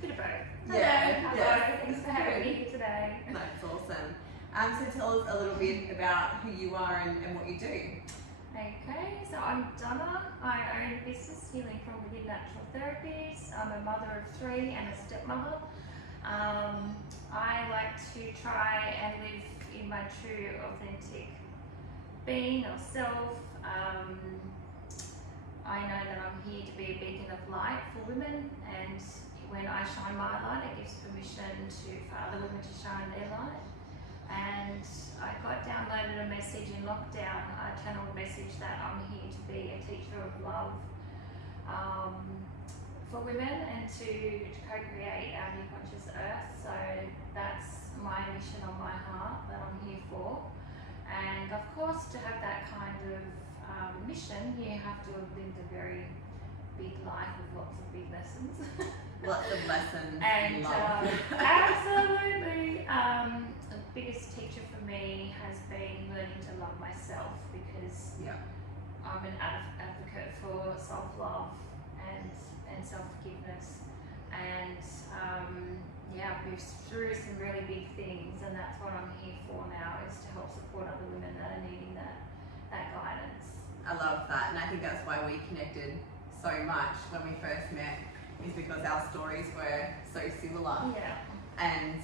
Bit of both. Yeah. Hello. Thanks for having me here today. That's awesome. So tell us a little bit about who you are and what you do. Okay, so I'm Donna. I own a business, Healing from Within Natural Therapies. I'm a mother of 3 and a stepmother. I like to try and live in my true, authentic being or self. I know that I'm here to be a beacon of light for women, and when I shine my light, it gives permission for other women to shine their light. And I got downloaded a message in lockdown, a channeled message that I'm here to be a teacher of love for women and to co-create our new conscious earth. So that's my mission on my heart that I'm here for. And of course, to have that kind of mission, you have to have lived a very big life with lots of big lessons. Lots of lessons. And absolutely, the biggest teacher for me has been learning to love myself, because I'm an advocate for self-love and self-forgiveness, and I've moved through some really big things, and that's what I'm here for now, is to help support other women that are needing that guidance. I love that, and I think that's why we connected so much when we first met, is because our stories were so similar. Yeah. And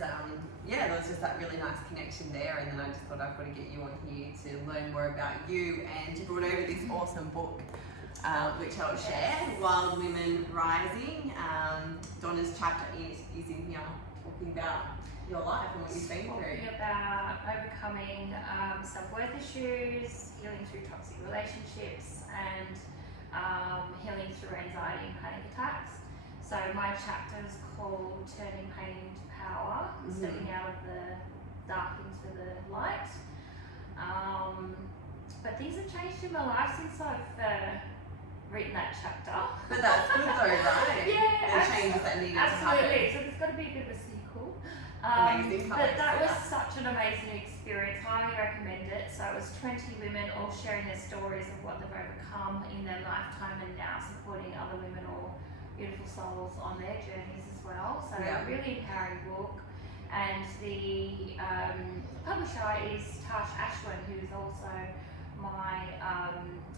there was just that really nice connection there, and then I just thought I've got to get you on here to learn more about you, and you brought over this awesome book, which I'll share, Wild Women Rising. Donna's chapter is in here talking about your life and what you've been through. Talking about overcoming self-worth issues, healing through toxic relationships, and healing through anxiety and panic attacks. So my chapter is called Turning Pain into Power, stepping out of the dark into the light. But things have changed in my life since I've written that chapter. But that's good though, right? Yeah, the changes that needed to happen. absolutely. So there's got to be a bit of a sequel. Amazing. But that was such an amazing experience. Highly recommend it. So it was 20 women all sharing their stories of what they've overcome in their lifetime, and now supporting other women or beautiful souls on their journeys as well. So a really empowering book. And the publisher is Tash Ashwin, who is also my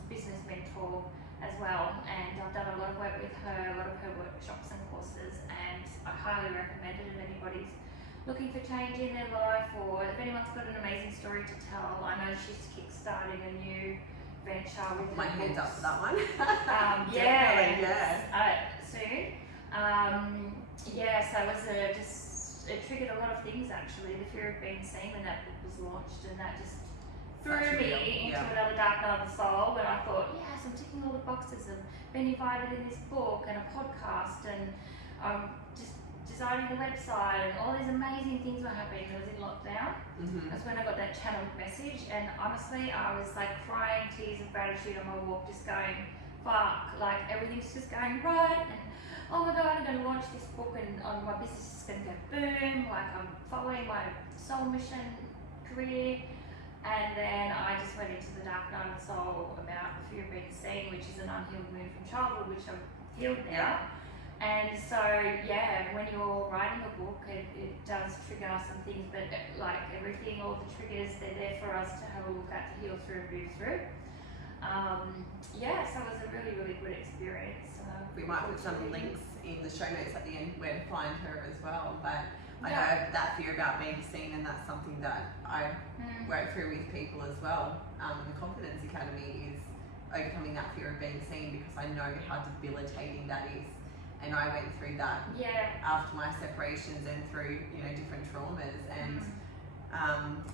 business mentor as well, and I've done a lot of work with her, a lot of her workshops and courses, and I highly recommend it if anybody's looking for change in their life, or if anyone's got an amazing story to tell. I know she's kickstarting a new venture with my her hands up books. for that one. Soon. So it triggered a lot of things actually. The fear of being seen when that book was launched, and that just threw me into another dark night of the soul. But I thought, yes, I'm ticking all the boxes. I've been invited in this book and a podcast, and just designing the website, and all these amazing things were happening. It was in lockdown. That's when I got that channeled message, and honestly, I was like crying tears of gratitude on my walk, just going, fuck, like everything's just going right, and oh my god, I'm going to launch this book, and my business is going to go boom, like I'm following my soul mission career. And then I just went into the dark night of the soul about the fear of being seen, which is an unhealed wound from childhood, which I've healed now. And so, when you're writing a book, it does trigger some things, but like everything, all the triggers, they're there for us to have a look at, to heal through and move through. So it was a really, really good experience. We might put some links in the show notes at the end where to find her as well. But I know that fear about being seen, and that's something that I work through with people as well. The Confidence Academy is overcoming that fear of being seen, because I know how debilitating that is. And I went through that after my separations and through different traumas. And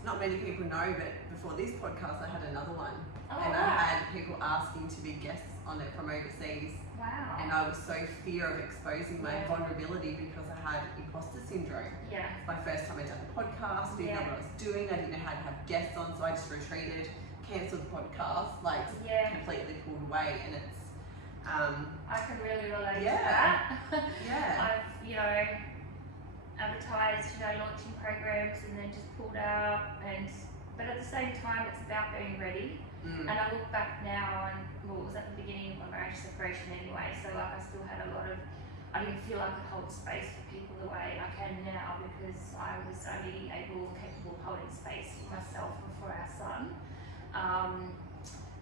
not many people know, but before this podcast I had another one. I had people asking to be guests on it from overseas. Wow. And I was so fear of exposing my vulnerability, because I had imposter syndrome. Yeah. It's my first time I'd done a podcast, didn't know what I was doing, I didn't know how to have guests on, so I just retreated, cancelled the podcast, completely pulled away. And it's I can really relate to that. I've advertised launching programs and then just pulled out, but at the same time it's about being ready. And I look back now, and it was at the beginning of my marriage separation anyway, so I still had I didn't feel I could hold space for the way I can now because I was only able and capable of holding space for myself and for our son.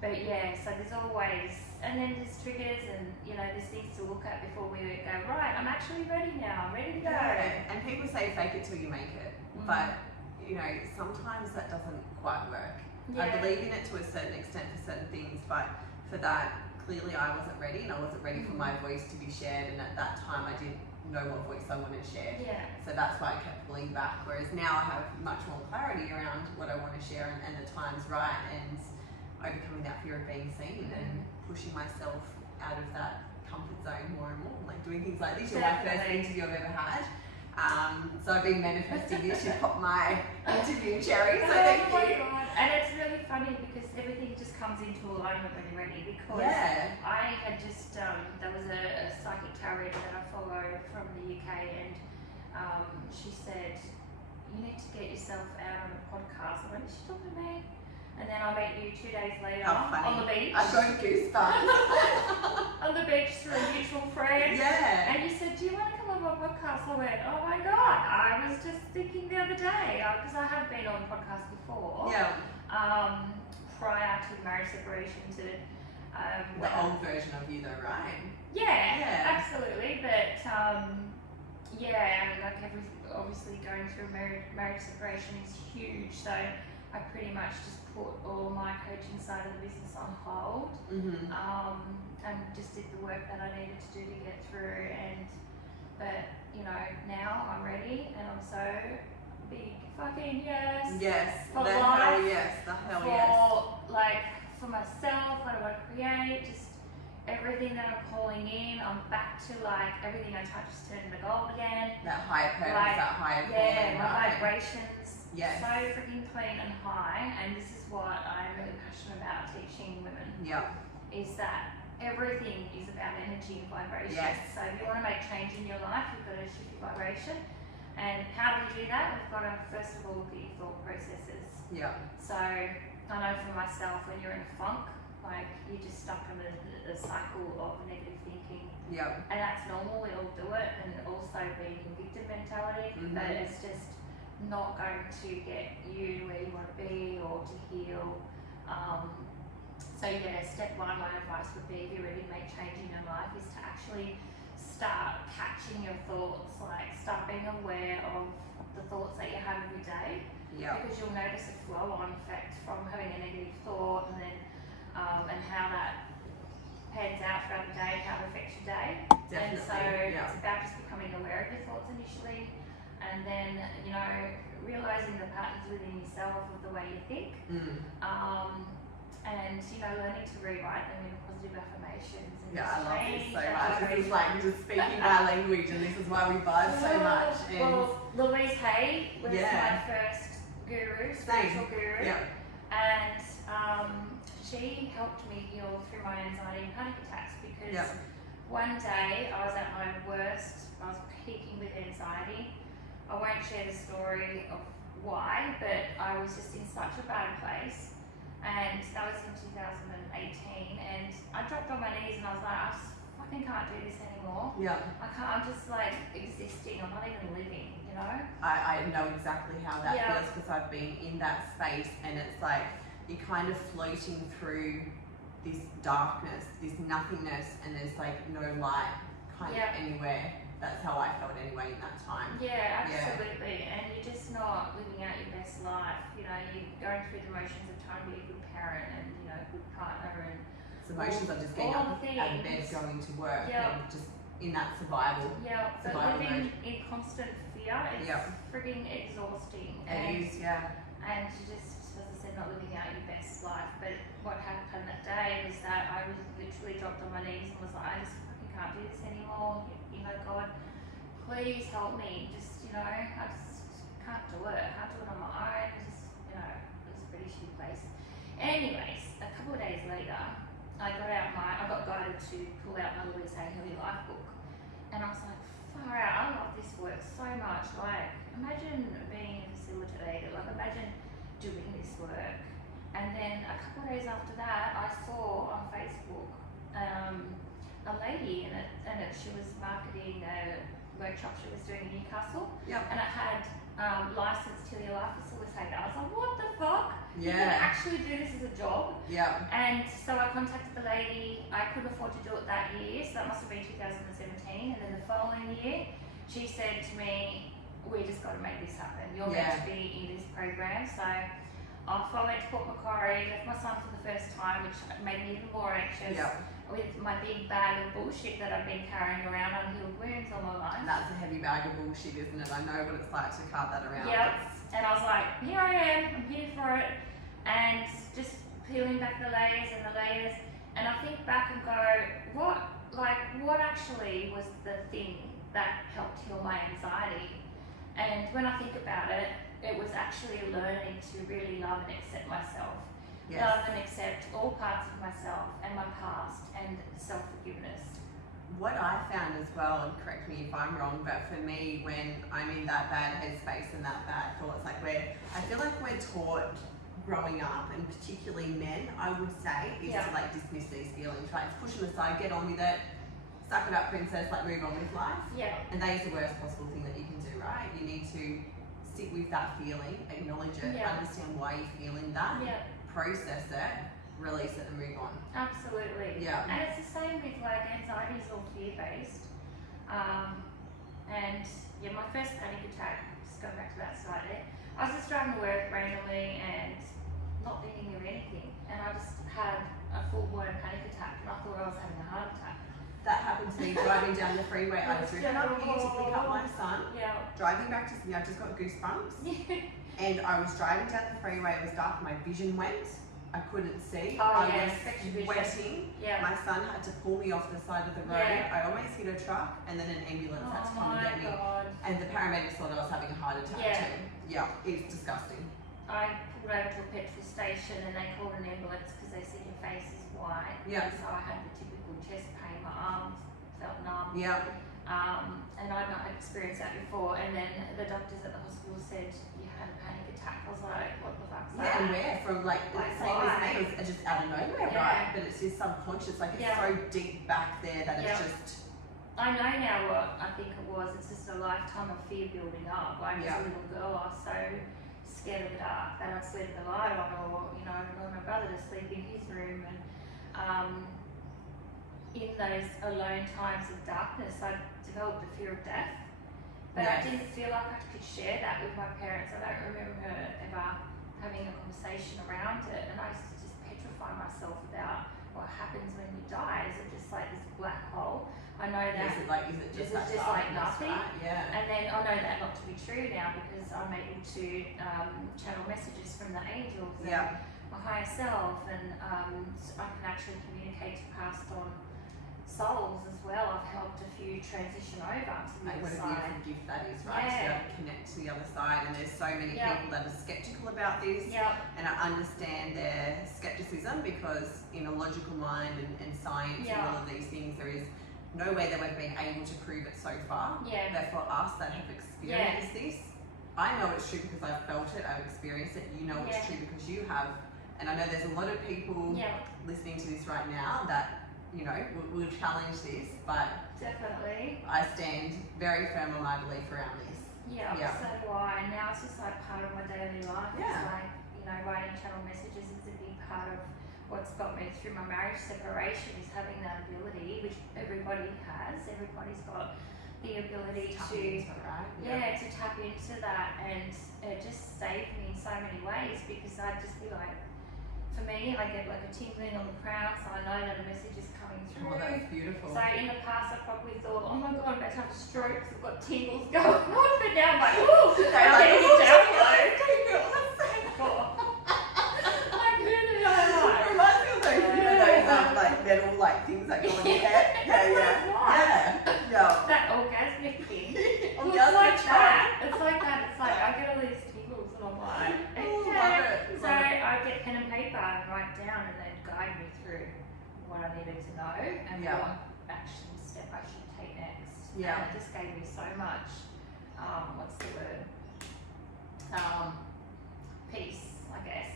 But yeah, so there's always, and then there's triggers and, you know, there's things to look at before we go, right, I'm actually ready now, I'm ready to go. Yeah. And people say fake it till you make it, but you know, sometimes that doesn't quite work. Yeah. I believe in it to a certain extent for certain things, but for that, clearly I wasn't ready, and I wasn't ready for my voice to be shared, and at that time I didn't know what voice I wanted shared. Yeah. So that's why I kept pulling back, whereas now I have much more clarity around what I want to share and the time's right, and overcoming that fear of being seen and pushing myself out of that comfort zone more and more, like doing things like this. You're my first interview I've ever had. So I've been manifesting this. You popped my interview cherry, so thank you. God. And it's really funny because everything just comes into alignment when you're ready, because I had just, there was a psychic tarot reader that I follow from the UK, and she said, you need to get yourself out on a podcast. I went, is she talking to me? And then I met you 2 days later on the beach. I've got goosebumps. On the beach through a mutual friend. Yeah. And you said, do you want to come on my podcast? I went, oh my God. I was just thinking the other day, because I have been on podcasts before. Yeah. Prior to marriage separation to... the old version of you though, right? Yeah. Absolutely. But, yeah, like obviously going through marriage separation is huge. So I pretty much just put all my coaching side of the business on hold, and just did the work that I needed to do to get through. But you know, now I'm ready, and I'm so big fucking yes. Yes. For the life, hell yes. The hell for like for myself, what I want to create, just everything that I'm calling in. I'm back to like everything I touch is turning to gold again. That higher purpose, Like, that higher Yeah, calling, my right? vibrations Yes. so freaking clean and high, and this is what I'm really passionate about teaching women, Yep. is that everything is about energy and vibration. Yes. So if you want to make change in your life, you've got to shift your vibration. And how do we do that? We've got to first of all look at your thought processes. Yep. So I know for myself, when you're in a funk, like you're just stuck in a cycle of negative thinking. Yep. And that's normal, we all do it, and also being in victim mentality, but it's just not going to get you where you want to be or to heal. So yeah, step one, my advice would be, if you're ready to make change in your life, is to actually start catching your thoughts, like start being aware of the thoughts that you have every day. Yep. Because you'll notice a flow-on effect from having a negative thought, and then and how that pans out throughout the day, how it affects your day. Definitely. And so it's about just becoming aware of your thoughts initially, and then, you know, realizing the patterns within yourself of the way you think, and, you know, learning to rewrite them in positive affirmations. And Yeah, I love this change so that much. This is vibration. like just speaking my language, and this is why we vibe so much. And Well, Louise Hay was Yeah. my first guru, spiritual guru, yeah. and she helped me heal through my anxiety and panic attacks, because Yeah. one day I was at my worst, I was peaking with anxiety. I won't share the story of why, but I was just in such a bad place, and that was in 2018, and I dropped on my knees and I was like, I just fucking can't do this anymore. Yeah. I can't, I'm just like existing, I'm not even living, you know? I know exactly how that Yeah. feels, because I've been in that space, and it's like you're kind of floating through this darkness, this nothingness, and there's like no light kind Yeah. of anywhere. That's how I felt anyway in that time. Yeah, absolutely. And you're just not living out your best life. You know, you're going through the motions of trying to be a good parent and, you know, a good partner, and It's emotions of just getting all up the out of bed, things. going to work, Yeah. and just in that survival. yeah, but Survival living in constant fear is Yeah. frigging exhausting. It is, yeah. And you just, as I said, not living out your best life. But what happened that day was that I was literally dropped on my knees and was like, I just fucking can't do this anymore. You know, God, please help me. Just, you know, I just can't do it. I can't do it on my own. Just, you know, it was a pretty shitty place. Anyways, a couple of days later, I got guided to pull out my Louise Hay Healthy Life book. And I was like, far out, I love this work so much. Like, imagine being a facilitator, like imagine doing this work. And then a couple of days after that, I saw on Facebook a lady, and she was marketing a workshop she was doing in Newcastle, Yep. and it had licensed telealife facilitator. I was like, what the fuck? You Yeah. can actually do this as a job. Yep. And so I contacted the lady. I couldn't afford to do it that year, so that must have been 2017. And then the following year, she said to me, we just got to make this happen. You're meant to be in this program. So off I went to Port Macquarie, left my son for the first time, which made me even more anxious. With my big bag of bullshit that I've been carrying around, unhealed wounds all my life. And that's a heavy bag of bullshit, isn't it? I know what it's like to cart that around. Yep. And I was like, here I am, I'm here for it. And just peeling back the layers and the layers. And I think back and go, what actually was the thing that helped heal my anxiety? And when I think about it, it was actually learning to really love and accept myself. Yes. Love and accept all parts of myself and my past and self-forgiveness. What I found as well, and correct me if I'm wrong, but for me, when I'm in that bad headspace and that bad thoughts, like I feel like we're taught growing up, and particularly men, I would say, is to like dismiss these feelings, like push them aside, get on with it, suck it up, princess, like move on with life. Yeah. And that is the worst possible thing that you can do, right? You need to sit with that feeling, acknowledge it, understand why you're feeling that. Yeah. Process it, release it, and move on. Absolutely. Yeah. And it's the same with like anxiety is all fear based. And yeah, my first panic attack, just going back to that slightly, I was just driving to work randomly and not thinking of anything, and I just had a full blown panic attack, and I thought I was having a heart attack. That happened to me driving down the freeway. I was driven up here to pick up my son. Yeah. Driving back to Sydney, I just got goosebumps. And I was driving down the freeway, it was dark, my vision went. I couldn't see. I was sweating. Yeah. My son had to pull me off the side of the road. Yeah. I almost hit a truck, and then an ambulance had to come and get me. God. And the paramedics thought I was having a heart attack too. Yeah, it's disgusting. I pulled over to a petrol station and they called an ambulance because they said your face is white. Yeah. And so I had the typical chest pain, my arms felt numb. Yeah. And I'd not experienced that before. And then the doctors at the hospital said you had a panic attack. I was like, what the fuck's that? Yeah, and where? From like the same as me, it was just out of nowhere, right? But it's just subconscious, like it's so deep back there that it's just. I know now what I think it was. It's just a lifetime of fear building up. Like as a little girl, I was so scared of the dark that I'd sleep the light on, or you know, I'd want my brother to sleep in his room. And in those alone times of darkness, I developed a fear of death. But I didn't feel like I could share that with my parents. I don't remember ever having a conversation around it. And I used to just petrify myself about what happens when you die. Is it just like this black hole? I know that. Is it just like nothing? Right? Yeah. And then I know that not to be true now because I'm able to channel messages from the angels and my higher self, and so I can actually communicate to past on souls as well. I've helped a few transition over to the other What a side. beautiful gift that is, right? To be able to connect to the other side. And there's so many people that are skeptical about this. And I understand their skepticism because in a logical mind and science and all of these things, there is no way that we've been able to prove it so far. But for us that have experienced this, I know it's true because I've felt it, I've experienced it. You know it's true because you have. And I know there's a lot of people listening to this right now that, you know, will challenge this, but definitely I stand very firm on my belief around this. So do I. And now it's just like part of my daily life. It's like, you know, writing channel messages is a big part of what's got me through my marriage separation, is having that ability, which everybody has. Everybody's got the ability to tap into that, and it just saved me in so many ways because I'd just be like, for me, I get like a tingling on the crown, so I know that a message is coming through. Oh, that's beautiful. So in the past, I probably thought, oh my god, I'm about to have a stroke because I've got tingles going on, but now I'm like, ooh, I'm getting a download. Like, who the hell am I? It reminds me of those, you know, those like metal like things that go on your head. That orgasmic thing. It's It's like that. It's like I get all these tingles and I'm like, okay. So I get pen and paper and write down, and they'd guide me through what I needed to know and what action step I should take next. And it just gave me so much, what's the word? Peace, I guess.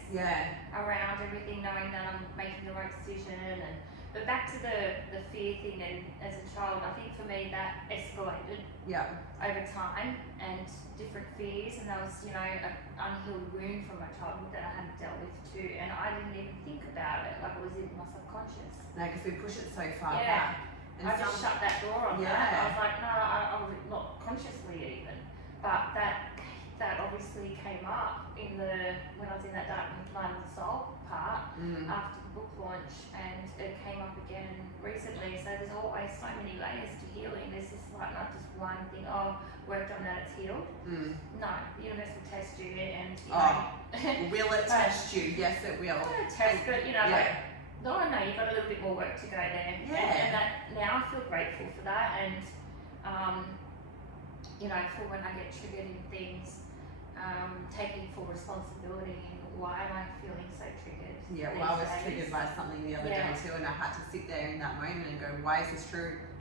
Around everything, knowing that I'm making the right decision and but back to the fear thing, and as a child, I think for me that escalated Yeah. over time and different fears, and there was, you know, an unhealed wound from my childhood that I hadn't dealt with too, and I didn't even think about it, like it was in my subconscious. No, because we push it so far Yeah. back. And I just shut that door on that. Yeah. I was like, no, I was not consciously even, but that obviously came up in when I was in that Dark Night of the Soul part after the book launch, and it came up again recently. So there's always so many layers to healing. There's just like not just one thing. Oh, worked on that, it's healed. No, the universe will test you, and you know, will it test you? Yes, it will. Not a test, but you know, like. No, you've got a little bit more work to go there. Yeah. And that now I feel grateful for that, and you know, for when I get triggered in things, taking full responsibility in why am I feeling so triggered. Yeah, well, I was triggered by something the other day too, and I had to sit there in that moment and go, why is this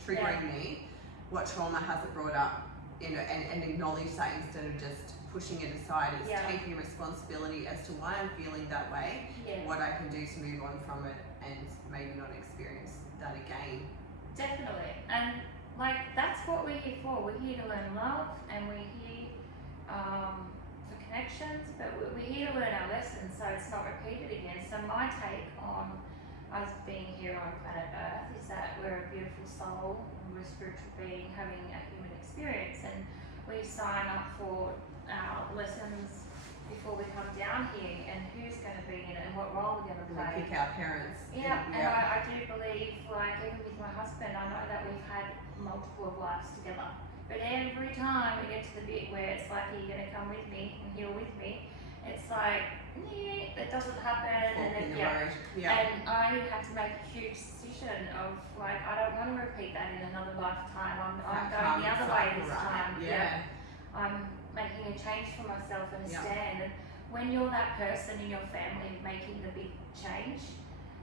triggering me? What trauma has it brought up? You know, and acknowledge that instead of just pushing it aside. It's taking responsibility as to why I'm feeling that way, what I can do to move on from it and maybe not experience that again. Definitely. And like that's what we're here for. We're here to learn love, and we're here for connections, but we're here to learn our lessons so it's not repeated again. So my take on us being here on planet Earth is that we're a beautiful soul, and we're a spiritual being having a human experience, and we sign up for our lessons before we come down here, and who's going to be in it and what role we're going to play. We pick our parents. Yeah, and I do believe, like even with my husband, I know that we've had multiple lives together, but every time we get to the bit where it's like, are you going to come with me and heal with me? It's like, yeah, that doesn't happen, and then and I have to make a huge decision of like, I don't want to repeat that in another lifetime. I'm going the other way this time. I'm making a change for myself and a stand. And when you're that person in your family making the big change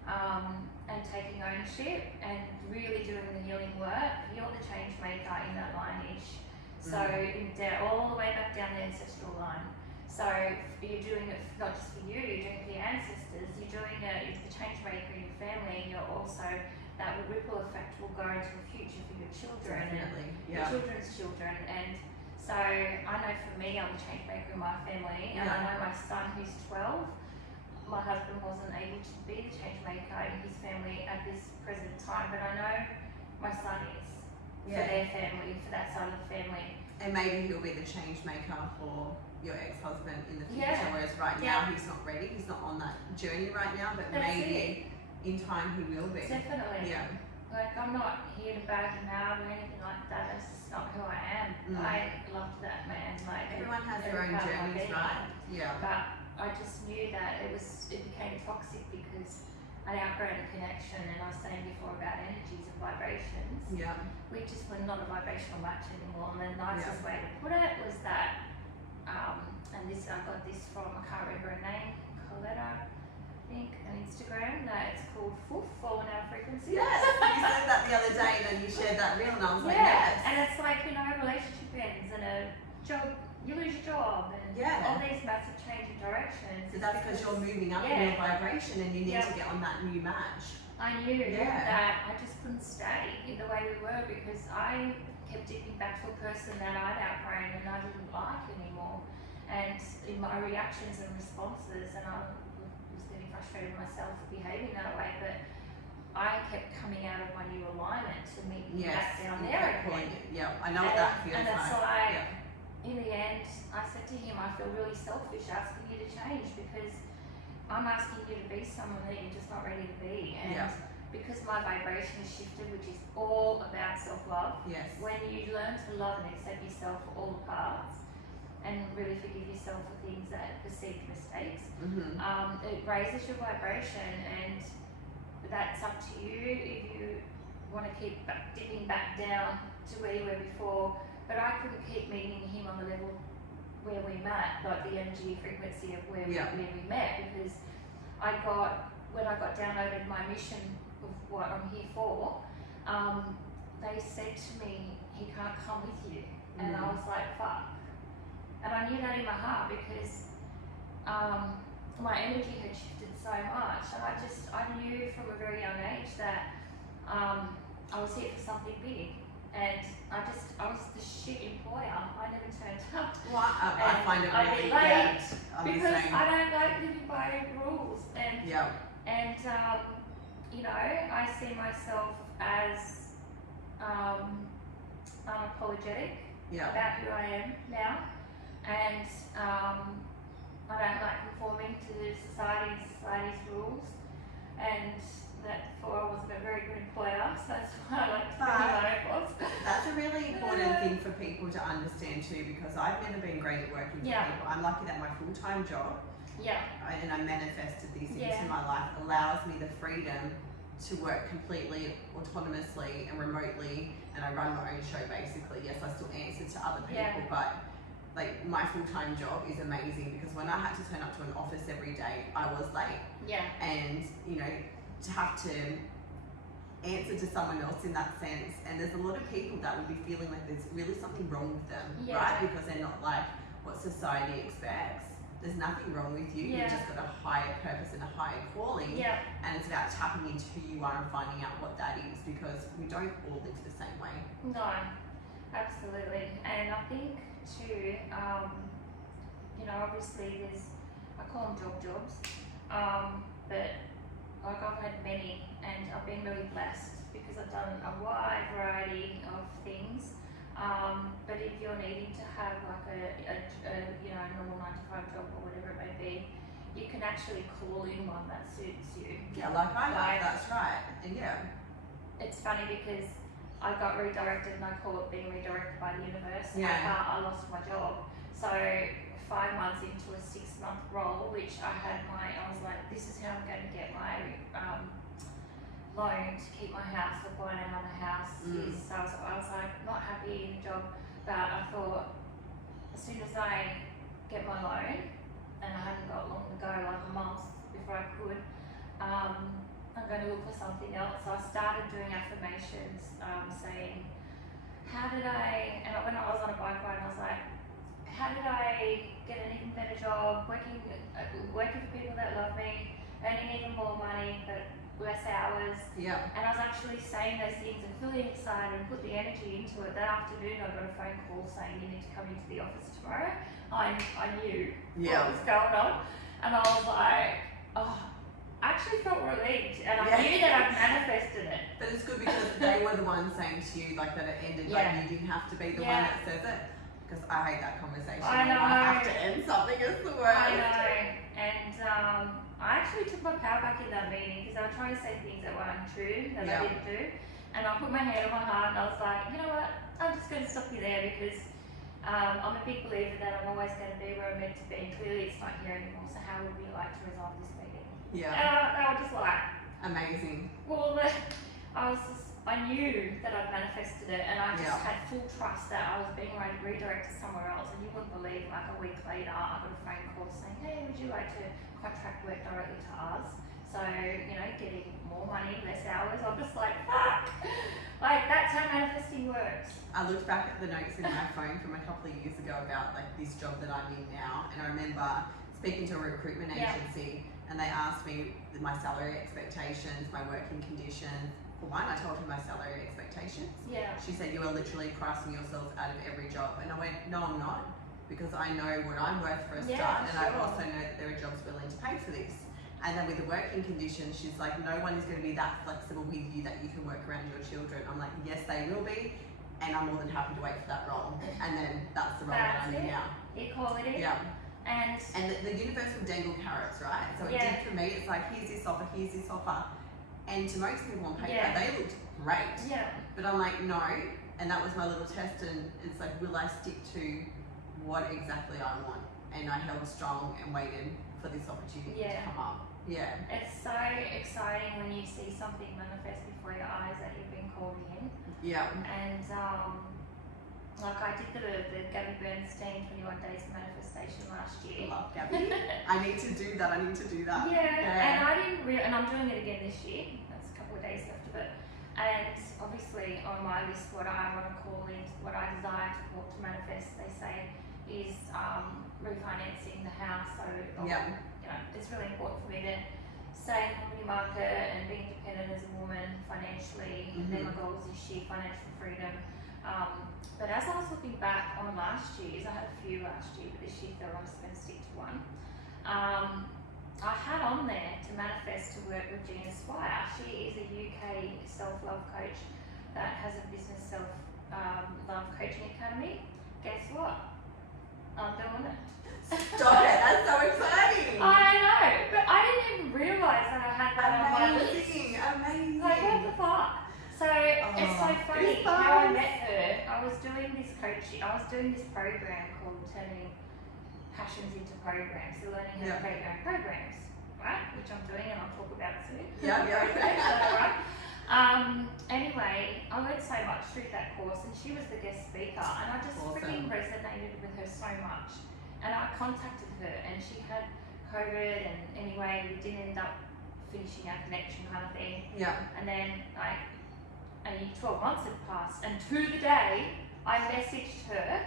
and taking ownership and really doing the healing work, you're the change maker in that lineage. So all the way back down the ancestral line. So you're doing it not just for you, you're doing it for your ancestors, you're doing it, you're the change maker in your family, and you're also, that ripple effect will go into the future for your children and your children's children. And so I know for me, I'm the change maker in my family, and I know my son who's 12, my husband wasn't able to be the change maker in his family at this present time, but I know my son is for their family, for that side of the family. And maybe he'll be the change maker for your ex-husband in the future, whereas right now he's not ready, he's not on that journey right now, but maybe in time he will be. Definitely. Like, I'm not here to bag him out or anything like that. That's just not who I am. I loved that man. Like, everyone has their own journeys, right? But I just knew that it became toxic because I outgrown a connection, and I was saying before about energies and vibrations. We just were not a vibrational match anymore. And the nicest way to put it was that, and this I got this from, I can't remember her name, Coletta, I think, on Instagram, that it's called FOOF, Fallen Out of Frequency. Yes, you said that the other day, and then you shared that reel, and I was like, yes. And it's like, you know, relationship ends and a job, you lose your job, and all these massive change in directions. So that's because you're moving up in your vibration, and you need to get on that new match. I knew that I just couldn't stay the way we were, because I kept dipping back to a person that I'd outgrown and I didn't like anymore. And in my reactions and responses, and I was getting frustrated with myself for behaving that way, but I kept coming out of my new alignment to meet back down there again. I know what that feels like. And that's why, in the end, I said to him, I feel really selfish asking you to change, because I'm asking you to be someone that you're just not ready to be. And because my vibration has shifted, which is all about self-love, when you learn to love and accept yourself for all the parts, and really forgive yourself for things that perceived mistakes, it raises your vibration, and that's up to you if you want to keep dipping back down to where you were before. But I couldn't keep meeting him on the level where we met, like the energy frequency of where we met, because when I got downloaded my mission of what I'm here for, they said to me, he can't come with you. And I was like, fuck. And I knew that in my heart, because my energy had shifted so much, and I knew from a very young age that I was here for something big, and I was the shit employer. I never turned up. Well, I find it I'd really, be late I'm the because same. I don't like living by rules, and Yeah. and you know, I see myself as unapologetic Yeah. about who I am now, and I don't like conforming to society's rules, and therefore I wasn't a very good employer, so that's why I like to be my own boss. That's a really important thing for people to understand too, because I've never been great at working for people. I'm lucky that my full-time job, and I manifested this into my life, allows me the freedom to work completely autonomously and remotely, and I run my own show basically. Yes, I still answer to other people, but like my full-time job is amazing, because when I had to turn up to an office every day, I was late. And you know, to have to answer to someone else in that sense, and there's a lot of people that will be feeling like there's really something wrong with them, right? Because they're not like what society expects. There's nothing wrong with you. You've just got a higher purpose and a higher calling. And it's about tapping into who you are and finding out what that is, because we don't all live the same way. No, absolutely. And I think too, you know, obviously I call them jobs, but like I've had many, and I've been really blessed because I've done a wide variety of things. But if you're needing to have like a you know, normal 9-to-5 job or whatever it may be, you can actually call in one that suits you. Yeah, like I have, that's right. And it's funny because I got redirected, and I call it being redirected by the universe. I lost my job. So 5 months into a 6-month role, which I was like, this is how I'm going to get my loan to keep my house or buying another house. So I was like, not happy in the job, but I thought as soon as I get my loan, and I hadn't got long to go, like a month before I could, I'm going to look for something else. So I started doing affirmations, saying, when I was on a bike ride, I was like, how did I get an even better job, working for people that love me, earning even more money, but less hours. And I was actually saying those things and feeling excited and put the energy into it. That afternoon I got a phone call saying you need to come into the office tomorrow. I knew what was going on, and I was like, oh, I actually felt relieved, and I knew that I'd manifested it. But it's good because they were the ones saying to you like that it ended, like you didn't have to be the one that says it. Because I hate that conversation. I know. I have to end something, it's the worst. I know. And I actually took my power back in that meeting, because I was trying to say things that were untrue, that I didn't do. And I put my hand on my heart, and I was like, you know what, I'm just going to stop you there, because I'm a big believer that I'm always going to be where I'm meant to be. And clearly it's not here anymore, so how would we like to resolve this meeting? And I was just like, amazing. Well, I knew that I'd manifested it, and I just had full trust that I was being redirected somewhere else. And you wouldn't believe, like a week later, I got a phone call saying, hey, would you like to contract work directly to us? So, you know, getting more money, less hours. I'm just like, fuck! Like, that's how manifesting works. I looked back at the notes in my phone from a couple of years ago about like this job that I'm in now, and I remember speaking to a recruitment agency, and they asked me my salary expectations, my working conditions. For one, I told her my salary expectations. She said, you are literally pricing yourself out of every job. And I went, no, I'm not, because I know what I'm worth for a start, and I also know that there are jobs willing to pay for this. And then with the working conditions, she's like, no one is going to be that flexible with you that you can work around your children. I'm like, yes, they will be, and I'm more than happy to wait for that role. And then that's the role that I'm in now. Equality. And the universe will dangle carrots, right? So it did for me. It's like, here's this offer, here's this offer. And to most people on paper, they looked great. But I'm like, no. And that was my little test. And it's like, will I stick to what exactly I want? And I held strong and waited for this opportunity to come up. It's so exciting when you see something manifest before your eyes that you've been called in. And like I did the Gabby Bernstein 21 Days of Manifestation last year. I love Gabby. I need to do that. And I didn't and I'm doing it again this year. That's a couple of days left of it. And obviously on my list, what I want to call in, what I desire to manifest, they say, is refinancing the house. So you know, it's really important for me to stay in the property market and be independent as a woman financially. And then my goal was this year, financial freedom. But as I was looking back on last year's, I had a few last year, but this year I was going to stick to one. I had on there to manifest to work with Gina Swire. She is a UK self-love coach that has a business self-love coaching academy. Guess what? I'm doing it. Stop it, that's so exciting. I know, but I didn't even realise that I had that on my list. Amazing. Like, what the fuck? So it's so funny how I met her. I was doing this coaching, I was doing this program called Turning Passions into Programs, so learning how to program programs, right? Which I'm doing and I'll talk about soon. Anyway, I learned so much through that course, and she was the guest speaker, and I just freaking resonated with her so much. And I contacted her, and she had COVID, and anyway, we didn't end up finishing our connection kind of thing. Yeah. And then, like, 12 months had passed, and to the day, I messaged her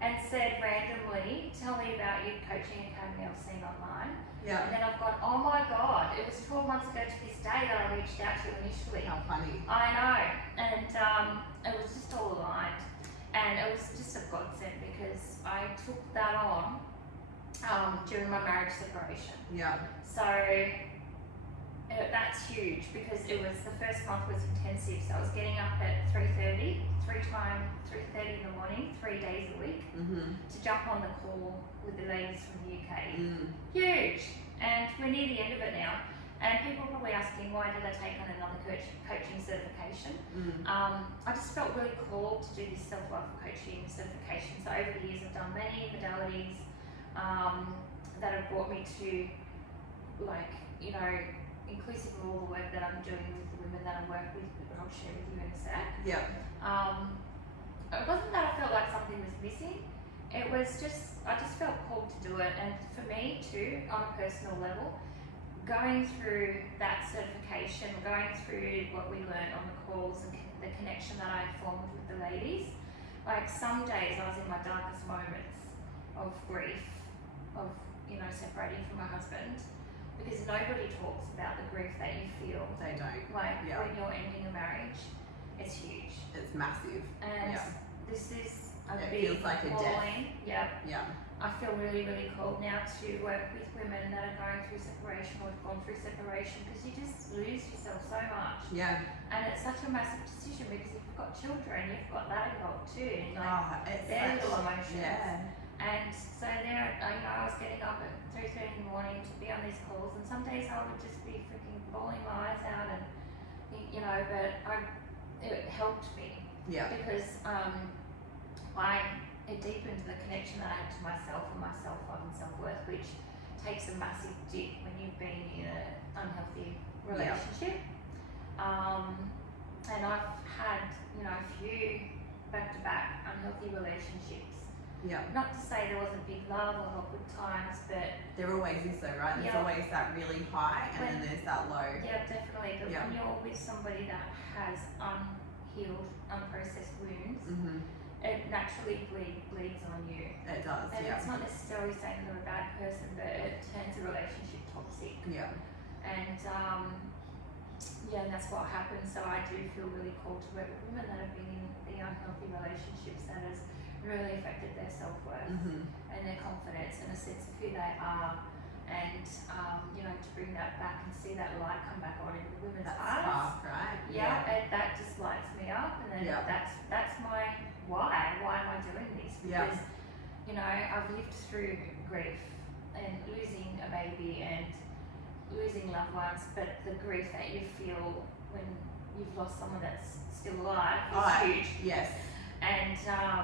and said randomly, tell me about your coaching academy I've seen online. Yeah. And then I've got, oh my God, it was 12 months ago to this day that I reached out to initially. How funny. I know. And it was just all aligned. And it was just a godsend because I took that on during my marriage separation. Yeah. So that's huge because it was, the first month was intensive. So I was getting up at 3:30 in the morning, 3 days a week, to jump on the call with the ladies from the UK. Huge. And we're near the end of it now. And people are probably asking, why did I take on another coaching certification? I just felt really called to do this self-love coaching certification. So over the years, I've done many modalities that have brought me to, like, you know, inclusive of all the work that I'm doing with the women that I work with, that I'll share with you in a sec. Yeah. It wasn't that I felt like something was missing. It was just, I just felt called to do it. And for me too, on a personal level, going through that certification, going through what we learned on the calls and the connection that I formed with the ladies, like some days I was in my darkest moments of grief, of, you know, separating from my husband, because nobody talks about the grief that you feel. They don't. Like when you're ending a marriage, it's huge. It's massive. And this is a it big feels like a calling. death. Yeah. I feel really, really called now to work with women that are going through separation or have gone through separation, because you just lose yourself so much. Yeah. And it's such a massive decision because if you've got children, you've got that involved too. And like, they're little emotions. Yeah. And so there, you know, I was getting up at 3:30 in the morning to be on these calls, and some days I would just be freaking bawling my eyes out, and you know, but it helped me. Yeah. Because it deepened the connection that I had to myself and my self-love and self-worth, which takes a massive dip when you've been in an unhealthy relationship. And I've had, you know, a few back-to-back unhealthy relationships. Yeah. Not to say there wasn't big love or not good times, but there always is though, right? There's always that really high and then there's that low. Yeah, definitely. But when you're with somebody that has unhealed, unprocessed wounds, it naturally bleeds on you. It does. And it's not necessarily saying they're a bad person, but it turns a relationship toxic. Yeah. And and that's what happens. So I do feel really called to work with women that have been in the unhealthy relationships that has really affected their self-worth and their confidence and a sense of who they are, and you know, to bring that back and see that light come back on in the women's eyes. Spark, right? That just lights me up, and then that's my why am I doing this? Because you know, I've lived through grief and losing a baby and losing loved ones, but the grief that you feel when you've lost someone that's still alive is huge. Yes. And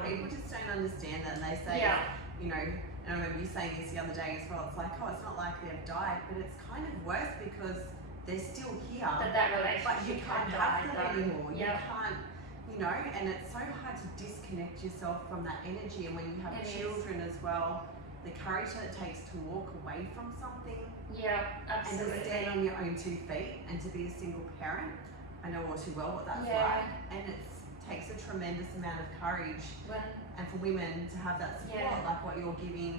people just don't understand that, and they say, you know, and I remember you saying this the other day as well, it's like, oh, it's not like they've died, but it's kind of worse because they're still here. That relationship, but you can't have them anymore. You can't, you know, and it's so hard to disconnect yourself from that energy. And when you have children as well, the courage that it takes to walk away from something. Yeah, absolutely. And to stand on your own 2 feet and to be a single parent. I know all too well what that's like. And it takes a tremendous amount of courage. And for women to have that support, like what you're giving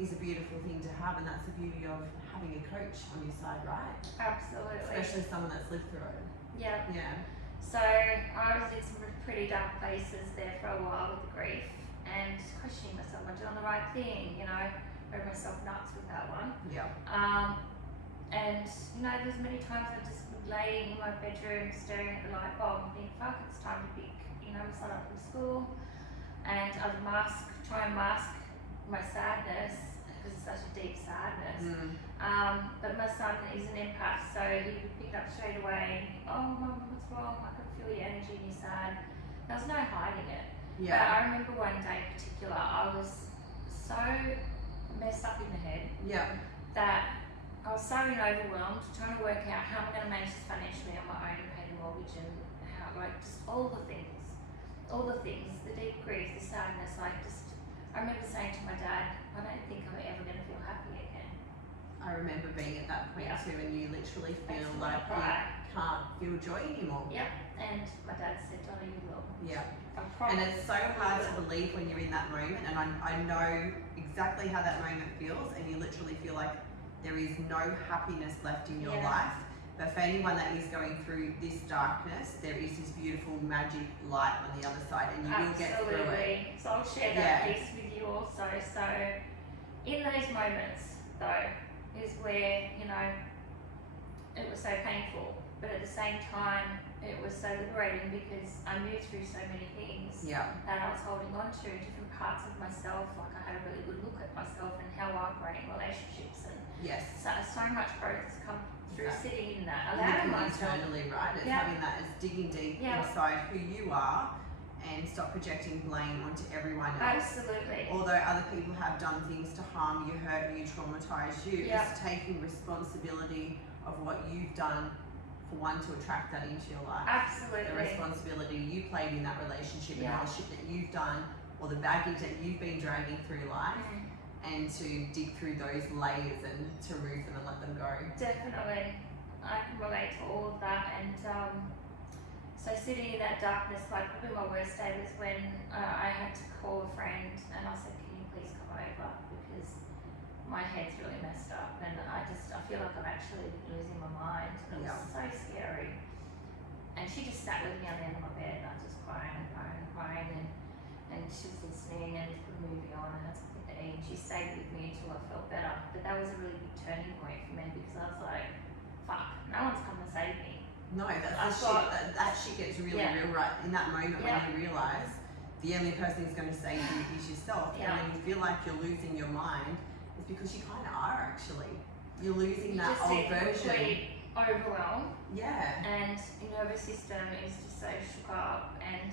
is a beautiful thing to have, and that's the beauty of having a coach on your side, right? Absolutely. Especially someone that's lived through it. Yeah. Yeah. So I was in some pretty dark places there for a while with the grief and questioning myself, am I doing the right thing? You know, drove myself nuts with that one. Yeah. And you know, there's many times I just would lay in my bedroom staring at the light bulb and think, fuck, it's time to pick, you know, my son up from school. And I'd try and mask my sadness because it's such a deep sadness. But my son is an empath, so he would pick it up straight away and think, oh, Mum, what's wrong? I can feel your energy and you're sad. There was no hiding it. Yeah. But I remember one day in particular, I was so messed up in the head that I was so overwhelmed, trying to work out how I'm going to manage this financially on my own and pay the mortgage and how, like, just all the things, the deep grief, the sadness, I remember saying to my dad, I don't think I'm ever going to feel happy again. I remember being at that point too, and you literally feel That's like when I you can't feel joy anymore. Yep, and my dad said, Donna, you will. Yeah. I promise. And it's so hard to believe when you're in that moment, and I know exactly how that moment feels, and you literally feel like there is no happiness left in your life. But for anyone that is going through this darkness, there is this beautiful magic light on the other side, and you will get through it. So I'll share that piece with you also. So in those moments though, is where, you know, it was so painful, but at the same time it was so liberating because I moved through so many things that I was holding on to, different parts of myself. Like I had a really good look at myself and how I operate in relationships, and so much growth has come through sitting in that, allowing myself. Internally, right? It's having that, it's digging deep inside who you are and stop projecting blame onto everyone else. Absolutely. Although other people have done things to harm you, hurt you, traumatize you, it's taking responsibility of what you've done for one to attract that into your life. Absolutely. The responsibility you played in that relationship and all the shit that you've done, or the baggage that you've been dragging through life. And to dig through those layers and to remove them and let them go. Definitely. I can relate to all of that. And so sitting in that darkness, like probably my worst day was when I had to call a friend and I said, can you please come over? Because my head's really messed up and I feel like I'm actually losing my mind. And it was so scary. And she just sat with me on the end of my bed and I was just crying and she was listening and put a movie on and and she stayed with me until I felt better. But that was a really big turning point for me because I was like, fuck, no one's come to save me. No, that shit gets really real right in that moment when you realise the only person who's going to save you is yourself. And when you feel like you're losing your mind, it's because you kind of are actually. You're losing that old version. Overwhelmed. Yeah. And your nervous system is just so shook up and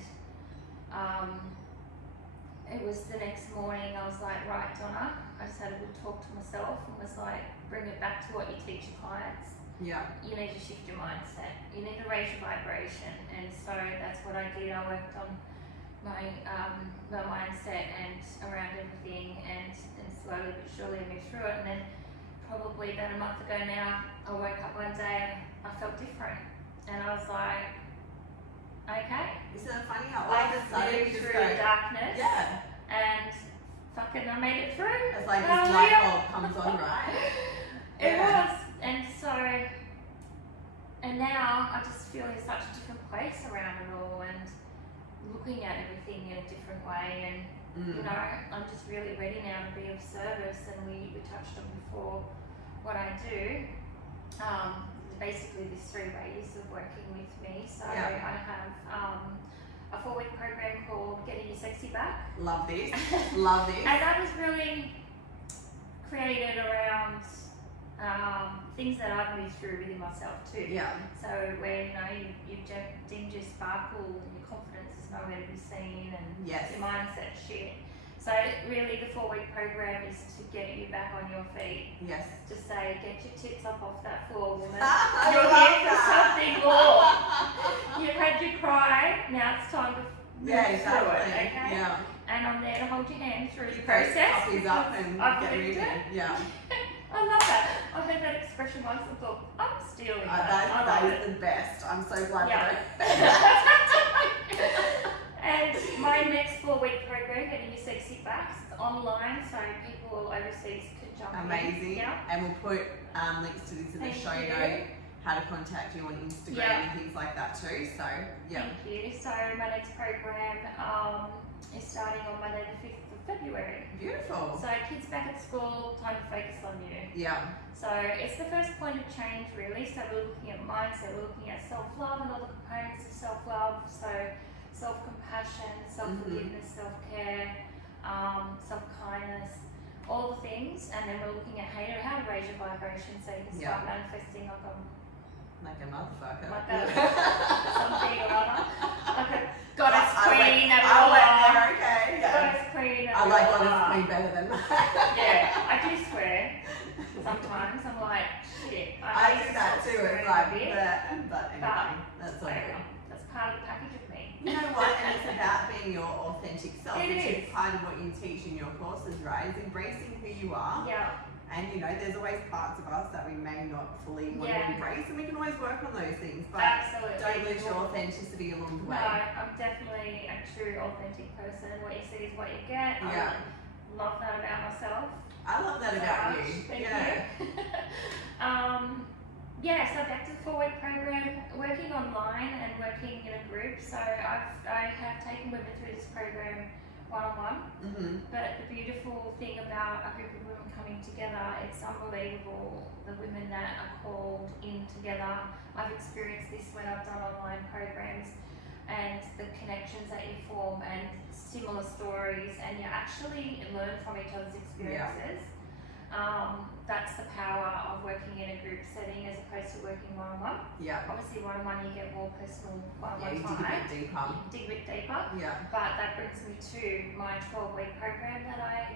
it was the next morning, I was like, right, Donna, I just had a good talk to myself and was like, bring it back to what you teach your clients. Yeah. You need to shift your mindset. You need to raise your vibration. And so that's what I did. I worked on my mindset and around everything and slowly but surely I moved through it. And then probably about a month ago now, I woke up one day and I felt different. And I was like, okay. Isn't that funny how I just moved through the darkness. Yeah. And fucking I made it through. It's like this light bulb comes on, right? It was. And so, and now I just feel in such a different place around it all and looking at everything in a different way. And, you know, I'm just really ready now to be of service. And we touched on before what I do. Basically there's 3 ways of working with me. So I have a 4-week program called Getting Your Sexy Back. Love this. Love this. And that was really created around things that I've moved through within myself too. Yeah. So where, you know, you've dimmed your sparkle and your confidence is nowhere to be seen and your mindset shit. So really the 4-week program is to get you back on your feet. Yes. To say, get your tits up off that floor, woman. You're here for something more. You've had your cry, now it's time to move through it, okay? Yeah. And I'm there to hold your hand through the process. Up and I've get lived moving. it. Yeah. I love that. I heard that expression once and thought, I'm stealing that. That is the best. I'm so glad for it. And my next 4-week program, Getting Your Sexy Back, online, so people overseas could jump in. Amazing. Yeah. And we'll put links to this in the Thank show you. note, how to contact you on Instagram Yeah. and things like that too. So, yeah. Thank you. So my next program is starting on Monday the 5th of February. Beautiful. So kids back at school, time to focus on you. Yeah. So it's the first point of change really. So we're looking at mindset, we're looking at self-love and all the components of self-love. So self-compassion, self-forgiveness, self-care, self-kindness, all the things. And then we're looking at how to raise your vibration so you can start manifesting Like a motherfucker. like something or other. Like a goddess queen and I all went that. there, okay. Yeah. Goddess queen and I like all goddess that. queen better than that. Yeah, I do swear. Sometimes I'm like, shit. I need do to that stop too. swearing It's like, a bit. but anyway, that's all Whatever. good. That's part of the package of me. You know what? And it's about being your authentic self, It which is. is part of what you teach in your courses, right? Is embracing who you are. Yeah. And you know, there's always parts of us that we may not fully want Yeah. to embrace, and we can always work on those things. But Absolutely. don't lose your authenticity along the No, way. I'm definitely a true authentic person. What you see is what you get. Yeah. I love that about myself. I love that so about much. you. Thank Yeah. you. Yeah, so back to the 4-week program, working online and working in a group. So I have taken women through this program one-on-one. Mhm. But the beautiful thing about a group of women coming together, it's unbelievable. The women that are called in together. I've experienced this when I've done online programs, and the connections that you form and similar stories, and you actually learn from each other's experiences. That's the power of working in a group setting as opposed to working one-on-one. Yeah. Obviously one-on-one you get more personal Yeah, one-on-one you dig a time, bit deeper. you dig a bit deeper. Yeah. But that brings me to my 12-week program that I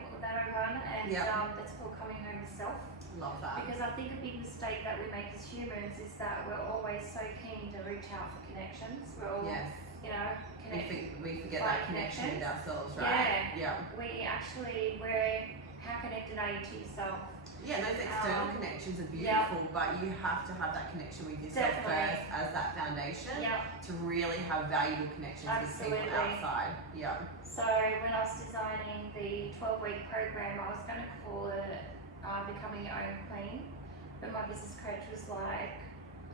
run, and Yeah. that's called Coming Home to Self. Love that. Because I think a big mistake that we make as humans is that we're always so keen to reach out for connections. We're all, Yes. you know, connected. We forget Find that connection with connections. ourselves, right? Yeah. How connected are you to yourself? Yeah, those external connections are beautiful, but you have to have that connection with yourself Definitely. first as that foundation Yeah. to really have valuable connections with Absolutely. people outside. Yeah. So when I was designing the 12-week program, I was going to call it Becoming Your Own Queen, but my business coach was like,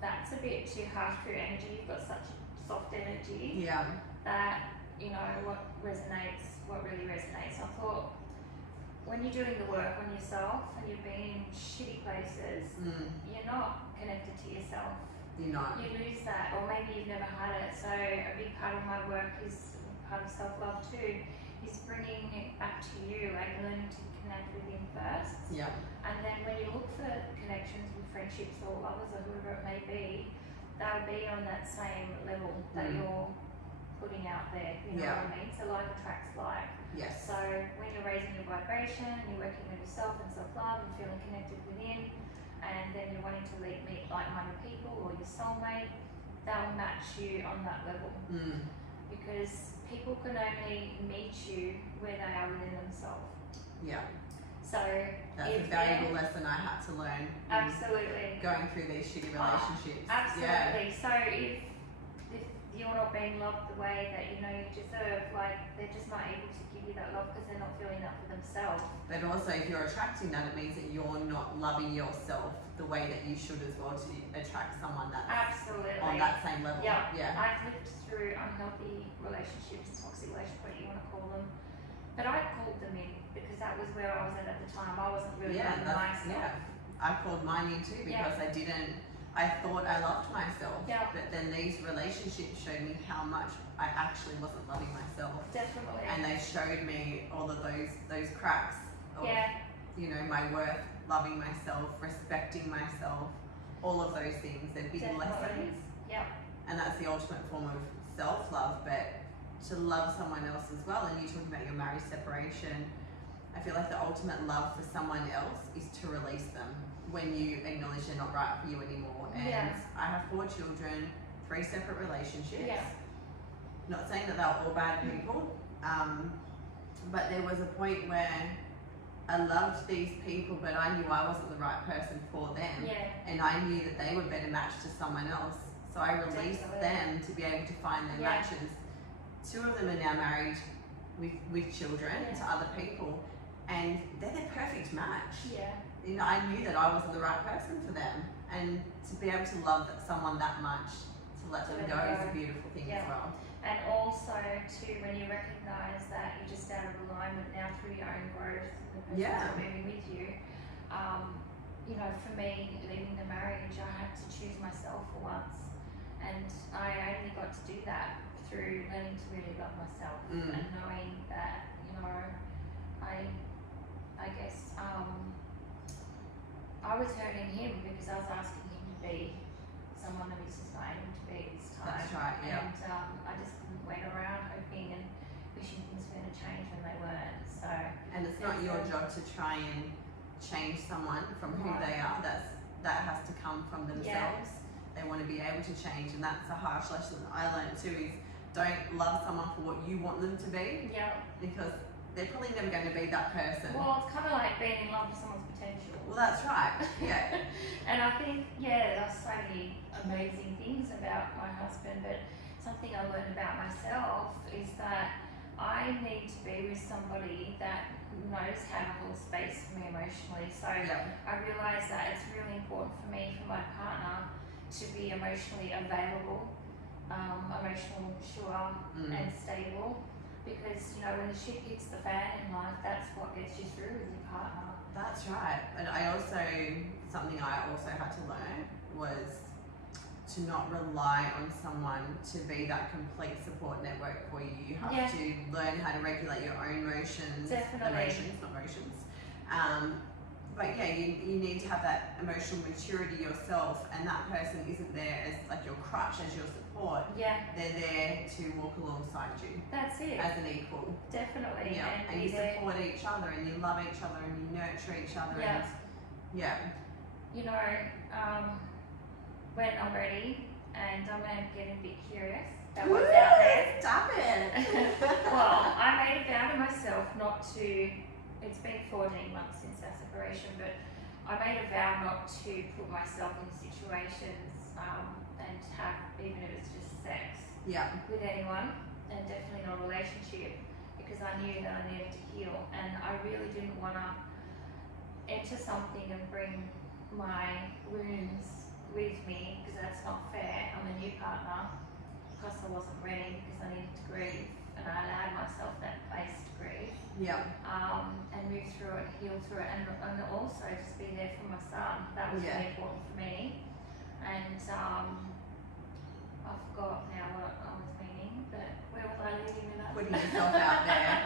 that's a bit too harsh for your energy. You've got such soft energy Yeah. that, you know, what really resonates. I thought, when you're doing the work on yourself and you've been in shitty places, you're not connected to yourself. You're not. You lose that, or maybe you've never had it. So a big part of my work is part of self-love too, is bringing it back to you and learning to connect with him first. Yeah. And then when you look for connections with friendships or lovers or whoever it may be, they'll be on that same level that you're putting out there. You know what I mean? So like attracts like. Yes. So when you're raising your vibration and you're working with yourself and self-love and feeling connected within, and then you're wanting to meet like-minded people or your soulmate, they'll match you on that level. Because people can only meet you where they are within themselves. Yeah. So that's a valuable lesson I had to learn. Absolutely. Going through these shitty relationships. Absolutely. Yeah. So if you're not being loved the way that you know you deserve, like they're just not able to give you that love because they're not feeling that for themselves. But also, if you're attracting that, it means that you're not loving yourself the way that you should as well to attract someone that's absolutely on that same level. Yeah. Yeah. I've lived through unhealthy relationships, toxic relationships, what you want to call them. But I called them in because that was where I was at the time. I wasn't really loving myself. Yeah. I called mine in too because I thought I loved myself. Yeah. But then these relationships showed me how much I actually wasn't loving myself. Definitely. And they showed me all of those cracks of you know, my worth, loving myself, respecting myself, all of those things. They're big lessons. Yeah. And that's the ultimate form of self-love, but to love someone else as well. And you talking about your marriage separation, I feel like the ultimate love for someone else is to release them when you acknowledge they're not right for you anymore. And I have 4 children, 3 separate relationships. Yeah. Not saying that they were all bad people, but there was a point where I loved these people, but I knew I wasn't the right person for them. Yeah. And I knew that they were better matched to someone else. So I released them to be able to find their matches. 2 of them are now married with children to other people. and they're the perfect match. Yeah. You know, I knew that I wasn't the right person for them, and to be able to love someone that much, to let them go is a beautiful thing as well. And also too, when you recognise that you're just out of alignment now through your own growth, the person Yeah. moving with you. You know, for me, leaving the marriage, I had to choose myself for once, and I only got to do that through learning to really love myself and knowing that, you know, I guess I was hurting him because I was asking him to be someone that he's just not able to be at this time. That's right, yeah. And I just went around hoping and wishing things were going to change when they weren't. So. And it's not your job to try and change someone from who they are. That has to come from themselves. They want to be able to change, and that's a harsh lesson I learned too. Is don't love someone for what you want them to be. Yeah. Because they're probably never going to be that person. Well, it's kind of like being in love with someone's potential. Well, that's right. Yeah. And I think, there's so many amazing things about my husband, but something I learned about myself is that I need to be with somebody that knows how to hold space for me emotionally. So I realise that it's really important for me, for my partner, to be emotionally available, emotional sure and stable. Because, you know, when the shit hits the fan in life, that's what gets you through with your partner. That's right. But something I also had to learn was to not rely on someone to be that complete support network for you. You have to learn how to regulate your own emotions. Definitely. Emotions, not motions. But you need to have that emotional maturity yourself, and that person isn't there as like your crutch, as your support. Yeah. They're there to walk alongside you. That's it. As an equal. Definitely. Yeah. And you support each other, and you love each other, and you nurture each other. Yeah. And, you know, when I'm ready, and I'm getting a bit curious about what's out there. Stop it. Well, I made a vow to myself not to. It's been 14 months since our separation, but I made a vow not to put myself in situations and have, even if it's just sex, with anyone, and definitely not a relationship, because I knew that I needed to heal, and I really didn't want to enter something and bring my wounds with me, because that's not fair. I'm a new partner, because I wasn't ready, because I needed to grieve, and I allowed myself that place to grieve. And move through it, heal through it, and also just be there for my son. That was really important for me. And I forgot now what I was meaning, but where was I leading with that? Putting yourself out there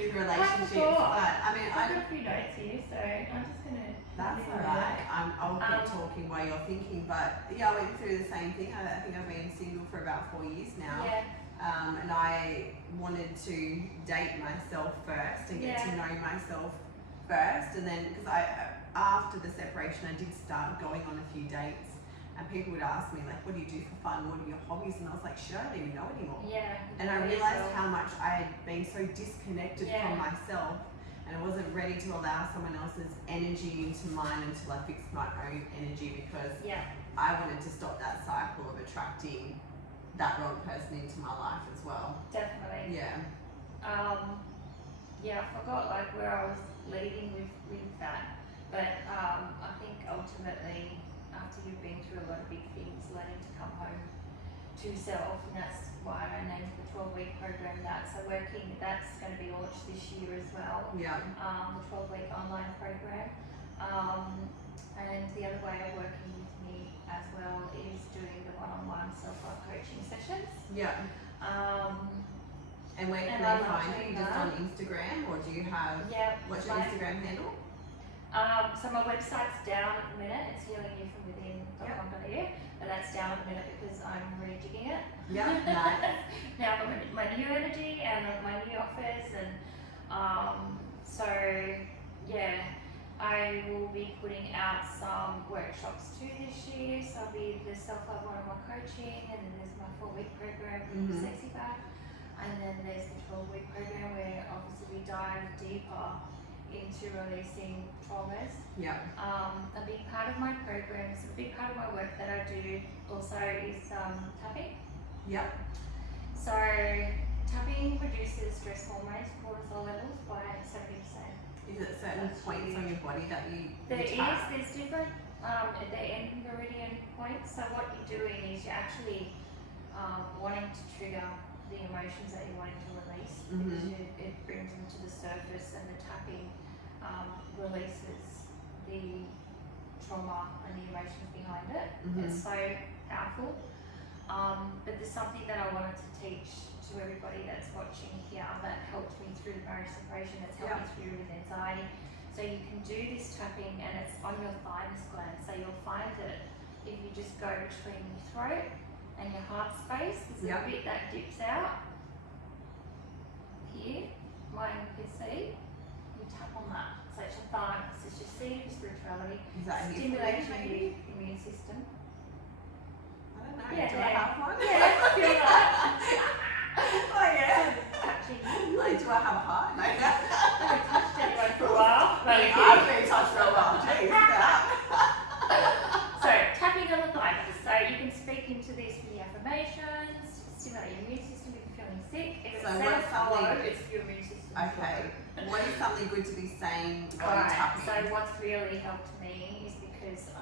with relationships. I've got a few notes here, so I'm just gonna. That's alright. I'll keep talking while you're thinking, but I went through the same thing. I think I've been single for about 4 years now. And I wanted to date myself first and get to know myself first, and then because after the separation I did start going on a few dates, and people would ask me like, what do you do for fun, what are your hobbies, and I was like, shit, I don't even know anymore. And I realised how much I had been so disconnected from myself, and I wasn't ready to allow someone else's energy into mine until I fixed my own energy, because I wanted to stop that cycle of attracting that wrong person into my life as well. Definitely. I forgot like where I was leading with that, but I think ultimately, after you've been through a lot of big things, learning to come home to yourself, and that's why I named the 12-week program that. So that's going to be launched this year as well. The 12-week online program. And the other way of working with me as well is doing the one-on-one self-love coaching sessions. And where can they find you? Just on Instagram, or do you have? What's your Instagram handle? So my website's down at the minute. It's healingyoufromwithin.com.au, but that's down at the minute because I'm rejigging it. Nice. Now I've got my new energy and my new offers, and I will be putting out some workshops too this year. So I'll be the self-love one-on-one coaching, and then there's my 4-week program for Sexy Back, and then there's the 12-week program where obviously we dive deeper into releasing traumas. A big part of my program, so a big part of my work that I do also is tapping. So tapping reduces stress hormones, cortisol levels by 70%. Is it certain points on your body that you There's tap? different at the end meridian points. So what you're doing is you're actually wanting to trigger the emotions that you're wanting to release, because it brings them to the surface, and the tapping releases the trauma and the emotions behind it. It's so powerful. But there's something that I wanted to teach to everybody that's watching here that helped me through the marriage separation, that's helped me through with anxiety. So you can do this tapping, and it's on your thymus gland. So you'll find that if you just go between your throat and your heart space, there's a bit that dips out here, mine you can see. You tap on that. So it's your thymus, it's your seed of spirituality. Is that Stimulates your immune system. I don't know. Yeah, do I have one? Yeah, feel that. Oh yeah. Touching you. Like, do I have a heart? No. I haven't touched anyone for a while. I've been touched for a while. Jeez, look at that. So, tapping on the thymus. So, you can speak into this with the affirmations, stimulate your immune system if you're feeling sick. If it's it's your immune system. Okay. What is something good to be saying while you're Right. tapping? So, what's really helped me is because,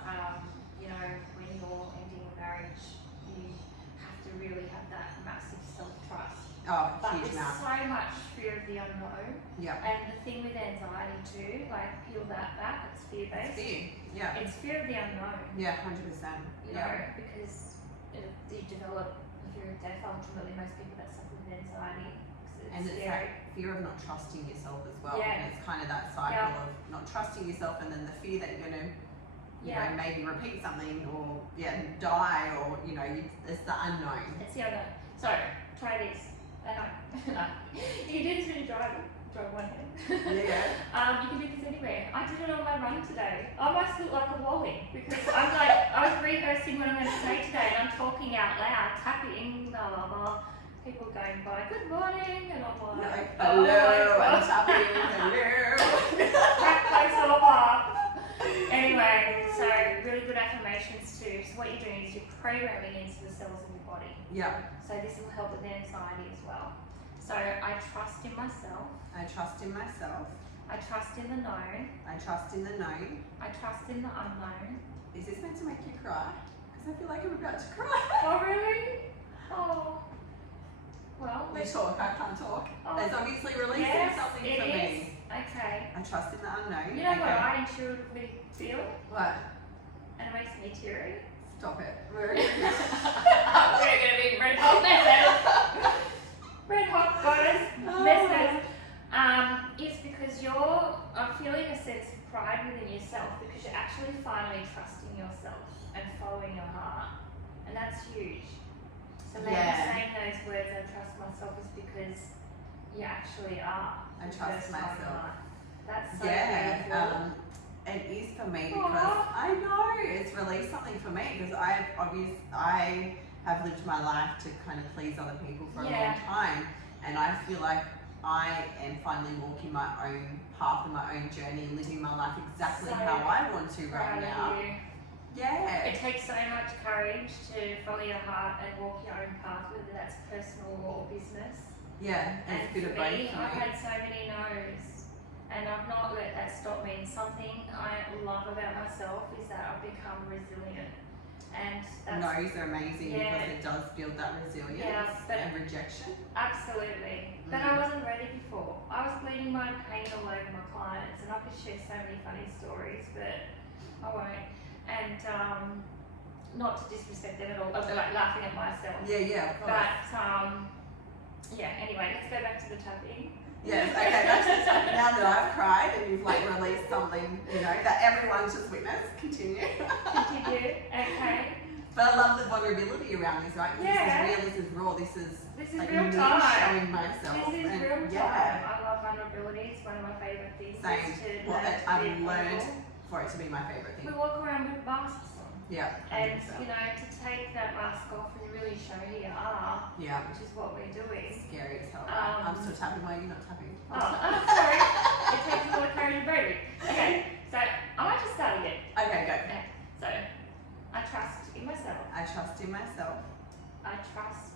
you know, when you're ending a marriage, you have to really have that massive self-trust. Oh, But huge there's amount. so much fear of the unknown. Yeah. And the thing with anxiety too, like peel that back, it's fear-based. Fear. Yeah. It's fear of the unknown, Yeah, 100%. you know, because you develop the fear of death. Ultimately, most people that suffer with anxiety, 'cause it's And it's scary. that fear of not trusting yourself as well. Yeah. And it's kind of that cycle of not trusting yourself, and then the fear that you're going to, you know, maybe repeat something or die, or you know, it's the unknown. It's the unknown. So try this. You can do this when you're driving. Drive one hand. Yeah. You can do this anywhere. I did it on my run today. I must look like a wally because I'm like, I was rehearsing what I'm going to say today, and I'm talking out loud, tapping, blah blah blah. People going by, good morning, and I'm like, Hello, oh I'm tapping. Hello. Crack myself up. Anyway, so really good affirmations too. So what you're doing is you're programming into the cells of your body. Yeah. So this will help with anxiety as well. So I trust in myself. I trust in myself. I trust in the known. I trust in the known. I trust in the unknown. Is this meant to make you cry? Because I feel like I'm about to cry. Oh really? Oh. Well, You talk, I can't talk. Oh. It's obviously releasing yes, something it for is. me. Okay. I trust in the unknown. You know what Okay. I intuitively feel? What? And it makes me teary. Stop it. We're gonna be red hot messes. Red hot guys, messes. It's because you're feeling a sense of pride within yourself because you're actually finally trusting yourself and following your heart, and that's huge. So maybe saying those words, I trust myself, is because you actually are. I the trust first time in myself. life. That's so Yeah. beautiful. It is for me because I know it's released something for me because I have lived my life to kind of please other people for a long time, and I feel like I am finally walking my own path and my own journey, living my life exactly how I want to right now. Yeah. It takes so much courage to follow your heart and walk your own path, whether that's personal or business. Yeah, and it's a bit of both for me. I've had so many no's, and I've not let that stop me. Something I love about myself is that I've become resilient. And that's No's are amazing because it does build that resilience and rejection. Absolutely. But I wasn't ready before. I was bleeding my pain all over my clients, and I could share so many funny stories, but I won't. And not to disrespect them at all, I'm like laughing at myself. Yeah, of course. But anyway, let's go back to the tapping. Yes, okay, that's just now that I've cried and you've like released something, you know, that everyone's just witnessed, continue. Continue, okay. But I love the vulnerability around this, right? This is real, this is raw, this is like real me time. showing myself. This is and real time. I love vulnerability, it's one of my favourite things. Same. Well, I've learned for it to be my favourite thing. We walk around with masks on. Yeah. 100%. And you know, to take that mask off and really show who you are, which is what we're doing. Scary as hell. I'm still tapping while you're not tapping. Sorry. It takes a lot of courage and bravery. Okay, so I might just start again. Okay, go. Okay, so I trust in myself. I trust in myself. I trust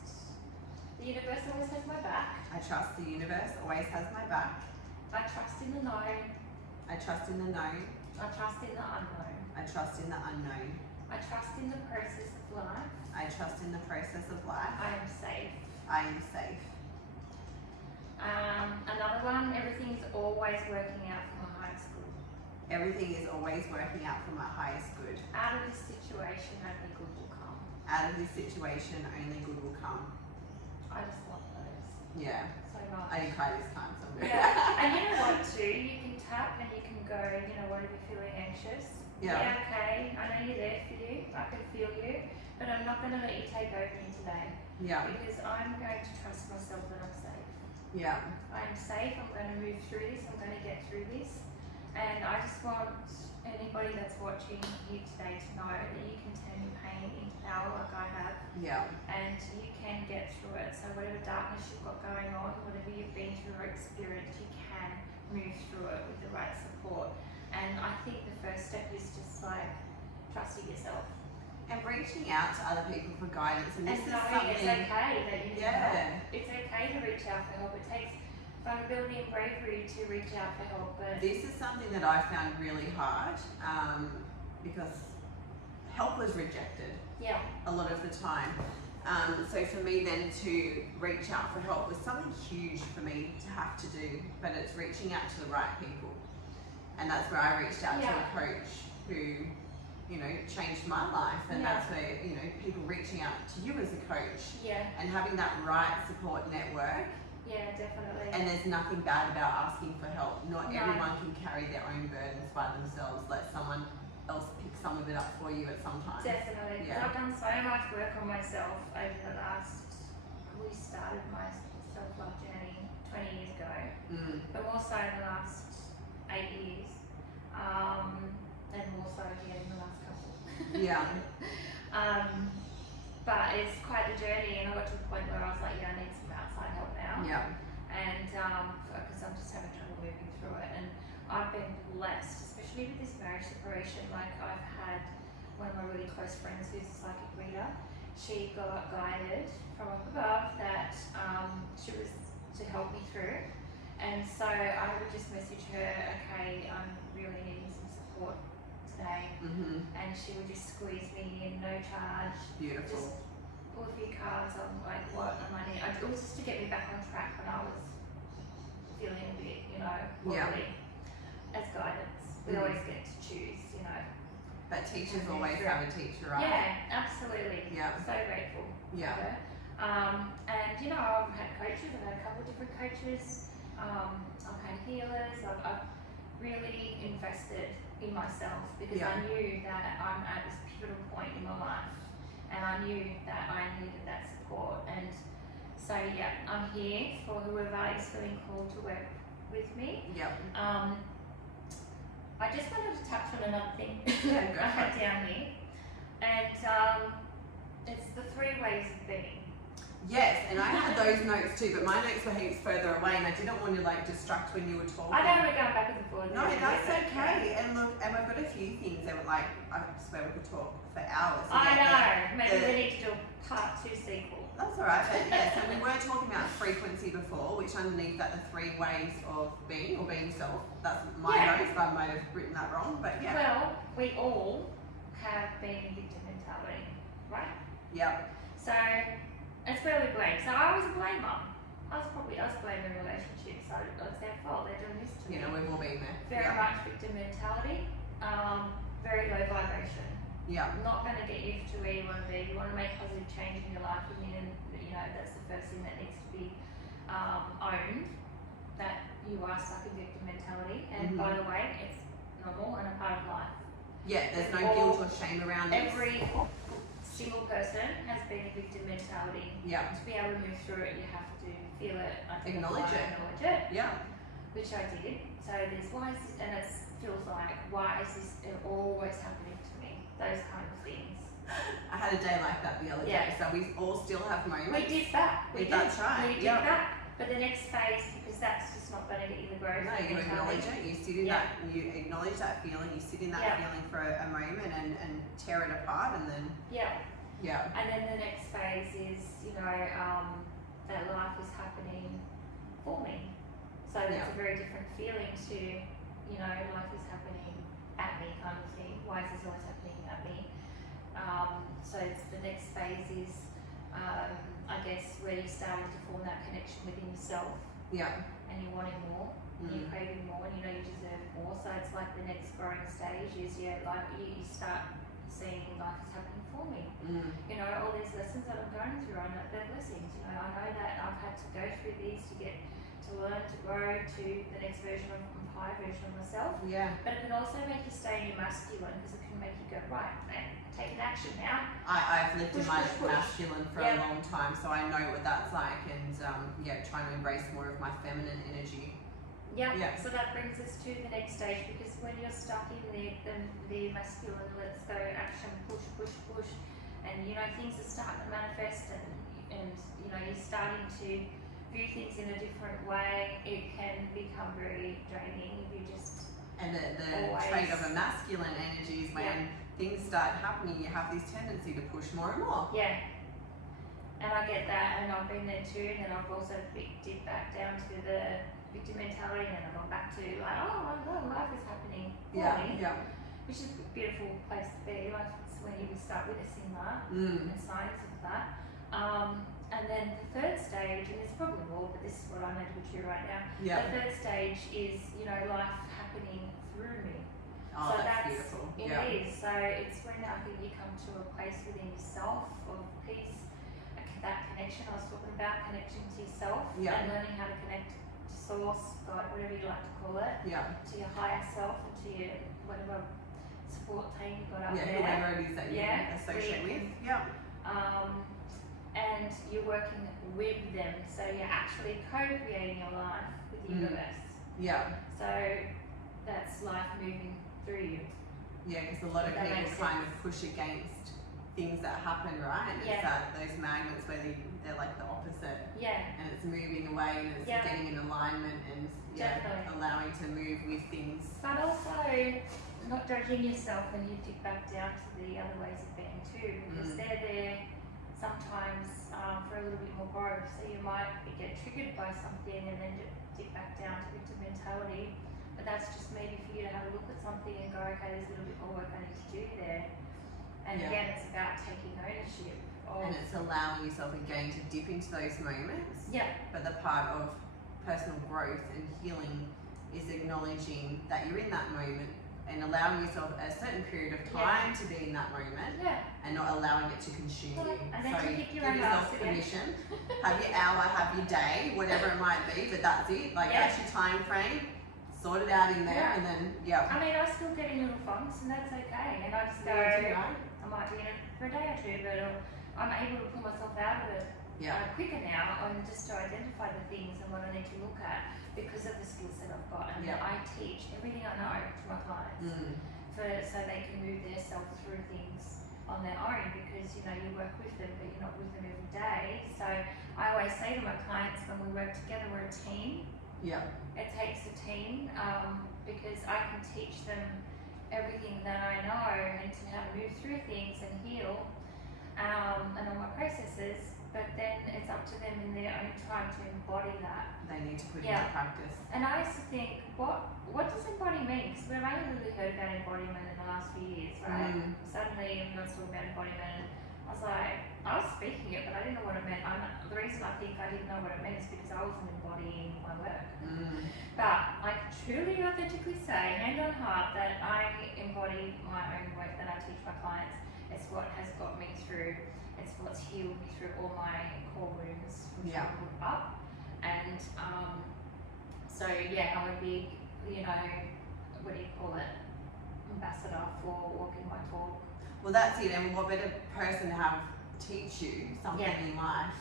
the The universe always has my back. I trust the universe always has my back. I trust in the known. I trust in the known. I trust in the unknown. I trust in the unknown. I trust in the process of life. I trust in the process of life. I am safe. I am safe. Another one, everything is always working out for my highest good. Everything is always working out for my highest good. Out of this situation, only good will come. Out of this situation, only good will come. I just love those Yeah. so much. I didn't cry this time, so I'm good. Yeah, and you know what too? You can tap and you can go, you know what, if you're feeling anxious. Yeah. Okay, I know you're there for you. I can feel you. But I'm not going to let you take over me today. Yeah. Because I'm going to trust myself that I'm safe. Yeah. I'm safe. I'm going to move through this. I'm going to get through this. And I just want anybody that's watching here today to know that you can turn your pain into power like I have. Yeah. And you can get through it. So whatever darkness you've got going on, whatever you've been through or experienced, you can move through it with the right support. And I think the first step is just like trusting yourself. And reaching out to other people for guidance. And this is knowing something. it's okay that you need Yeah. help. It's okay to reach out for help. It takes vulnerability and bravery to reach out for help. But This is something that I found really hard because help was rejected yeah, a lot of the time. So for me then to reach out for help was something huge for me to have to do, but it's reaching out to the right people. And that's where I reached out to a coach who, you know, changed my life. And that's where, you know, people reaching out to you as a coach and having that right support network. Yeah, definitely. And there's nothing bad about asking for help. Not everyone can carry their own burdens by themselves. Let someone else pick some of it up for you at some time. Definitely. Yeah. I've done so much work on myself over the last, we started my self-love journey 20 years ago, but more so in the last 8 years, and more so again in the last couple. Yeah. But it's quite a journey, and I got to the point where I was like, yeah, I need some outside help now. Yeah. And because I'm just having trouble moving through it, and I've been blessed, especially with this marriage separation. Like I've had one of my really close friends who's a psychic reader. She got guided from up above that she was to help me through, and so I would just message her, okay, I'm really needing some support today, and she would just squeeze me in, no charge. Beautiful. Just pull a few cards on like what am I need. It was just to get me back on track when I was feeling a bit, you know, wobbly. As guidance, we always get to choose, you know. But teachers always have a teacher, right? Yeah, absolutely. Yeah. So grateful. Yeah. For her. And you know, I've had coaches. I've had a couple of different coaches. I've had healers. I've really invested in myself because I knew that I'm at this pivotal point in my life, and I knew that I needed that support. And so yeah, I'm here for whoever is feeling called to work with me. Yep. I just wanted to touch on another thing Yeah, go I for had it. down here, and it's the 3 ways of being. Yes, and I had those notes too, but my notes were heaps further away, and I didn't want to like distract when you were talking. I don't want to go back and forth. No, that's okay. And look, and I've got a few things that were like, I swear we could talk for hours. I know. Maybe we need to do a part 2 sequel. That's all right, but yeah, so we were talking about frequency before, which underneath that the 3 ways of being or being self. That's my notes, I might have written that wrong, but yeah. Well, we all have been victim mentality, right? Yep. So it's where we blame. So I was a blamer. I was blaming relationships. So it's their fault. They're doing this to me. You know, we've all been there. Very much victim mentality. Very low vibration. Yeah. Not going to get you to where you want to be. You want to make positive change in your life, and you know that's the first thing that needs to be owned. That you are stuck in victim mentality, and by the way, it's normal and a part of life. Yeah, there's no guilt or shame around this. Every single person has been in victim mentality. Yeah. To be able to move through it, you have to feel it, Acknowledge it. acknowledge it. Yeah. Which I did. So there's why is this, and it feels like why is this always happening to me? Those kind of things. I had a day like that the other day, so we all still have moments. We did that. That's right. We did that. But the next phase, because that's just not going to get you the growth. No, you acknowledge it. You sit in that. You acknowledge that feeling. You sit in that feeling for a moment and tear it apart, and then. Yeah. Yeah. And then the next phase is, you know, that life is happening for me. So that's a very different feeling to, you know, life is happening at me kind of thing. Why is this always happening at me? So the next phase is, I guess, where you're starting to form that connection within yourself. Yeah. And you're wanting more, and you're craving more, and you know you deserve more. So it's like the next growing stage is, like you start seeing life is happening for me. You know, all these lessons that I'm going through, I know they're blessings. You know, I know that I've had to go through these to get to learn, to grow to the next version of higher version of myself. Yeah. But it can also make you stay in your masculine, because it can make you go, right, man, taking action now. I've lived in my masculine for Yep. a long time, so I know what that's like, and trying to embrace more of my feminine energy. Yeah. So that brings us to the next stage, because when you're stuck in the masculine, let's go action, push, push, push, and you know things are starting to manifest, and you know you're starting to view things in a different way, it can become very draining if you just. And the trait of a masculine energy is when things start happening, you have this tendency to push more and more. Yeah. And I get that, and I've been there too, and then I've also dipped back down to the victim mentality, and I've gone back to like, oh, life is happening for me. Which is a beautiful place to be. Like it's when you start witnessing that and signs of that. And then the third stage, and there's probably more, but this is what I know to be true right now. Yeah. The third stage is, you know, life happening through me. Oh, so that's beautiful. It is. So it's when I think you come to a place within yourself of peace, that connection I was talking about, connection to yourself, and learning how to connect to source, God, whatever you like to call it, to your higher self, and to your whatever support team you got up there. Whoever it is that you associate with. And you're working with them, so you're actually co-creating your life with the universe. So that's life moving through you. Because a lot of people kind of push against things that happen, right? And it's that those magnets where they're like the opposite. And it's moving away, and it's getting in alignment, and allowing to move with things. But also not judging yourself when you dig back down to the other ways of being too, because they're there sometimes for a little bit more growth. So you might get triggered by something and then dip back down to victim mentality. But that's just maybe for you to have a look at something and go, okay, there's a little bit more work I need to do there. And again, it's about taking ownership of. And it's allowing yourself again to dip into those moments. But the part of personal growth and healing is acknowledging that you're in that moment and allowing yourself a certain period of time to be in that moment and not allowing it to consume you. And then So you give yourself permission, have your hour, have your day, whatever it might be, but that's it. Like that's your time frame, sort it out in there, and then I mean, I still get in little funks, and that's okay. And I just go, I might be in it for a day or two, but I'm able to pull myself out of it quicker now, and just to identify the things and what I need to look at because of the skill set I've got, and I teach everything I know to my clients so they can move their self through things on their own, because you know you work with them but you're not with them every day. So I always say to my clients, when we work together, we're a team. It takes a team because I can teach them everything that I know and to how to move through things and heal and all my processes. But then it's up to them in their own time to embody that. They need to put into practice. And I used to think, what does embody mean? Because we've only really heard about embodiment in the last few years, right? Suddenly everyone's talking about embodiment, and I was like, I was speaking it, but I didn't know what it meant. The reason I think I didn't know what it meant is because I wasn't embodying my work. But I can truly authentically say, hand on heart, that I embody my own work that I teach my clients. It's what has got me through. It's what's healed me through all my core wounds from childhood up. And so I'm a big, what do you call it, ambassador for walking my talk. Well, that's it. And what better person to have teach you something in life?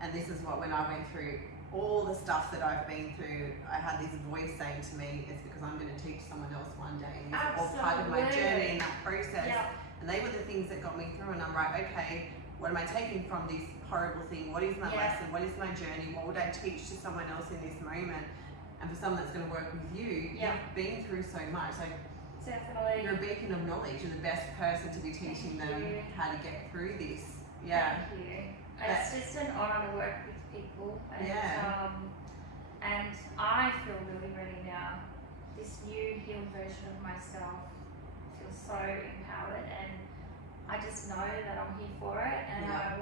And this is what, when I went through all the stuff that I've been through, I had this voice saying to me, it's because I'm going to teach someone else one day. And it's all part of my journey in that process. And they were the things that got me through. And I'm like, okay, what am I taking from this horrible thing? What is my lesson? What is my journey? What would I teach to someone else in this moment? And for someone that's going to work with you, you've been through so much. Like, definitely. You're a beacon of knowledge. You're the best person to be teaching them how to get through this. Thank you. It's just an honour to work with people, and Yeah. and I feel really ready now. This new healed version of myself feels so empowered, and I just know that I'm here for it, and Yeah.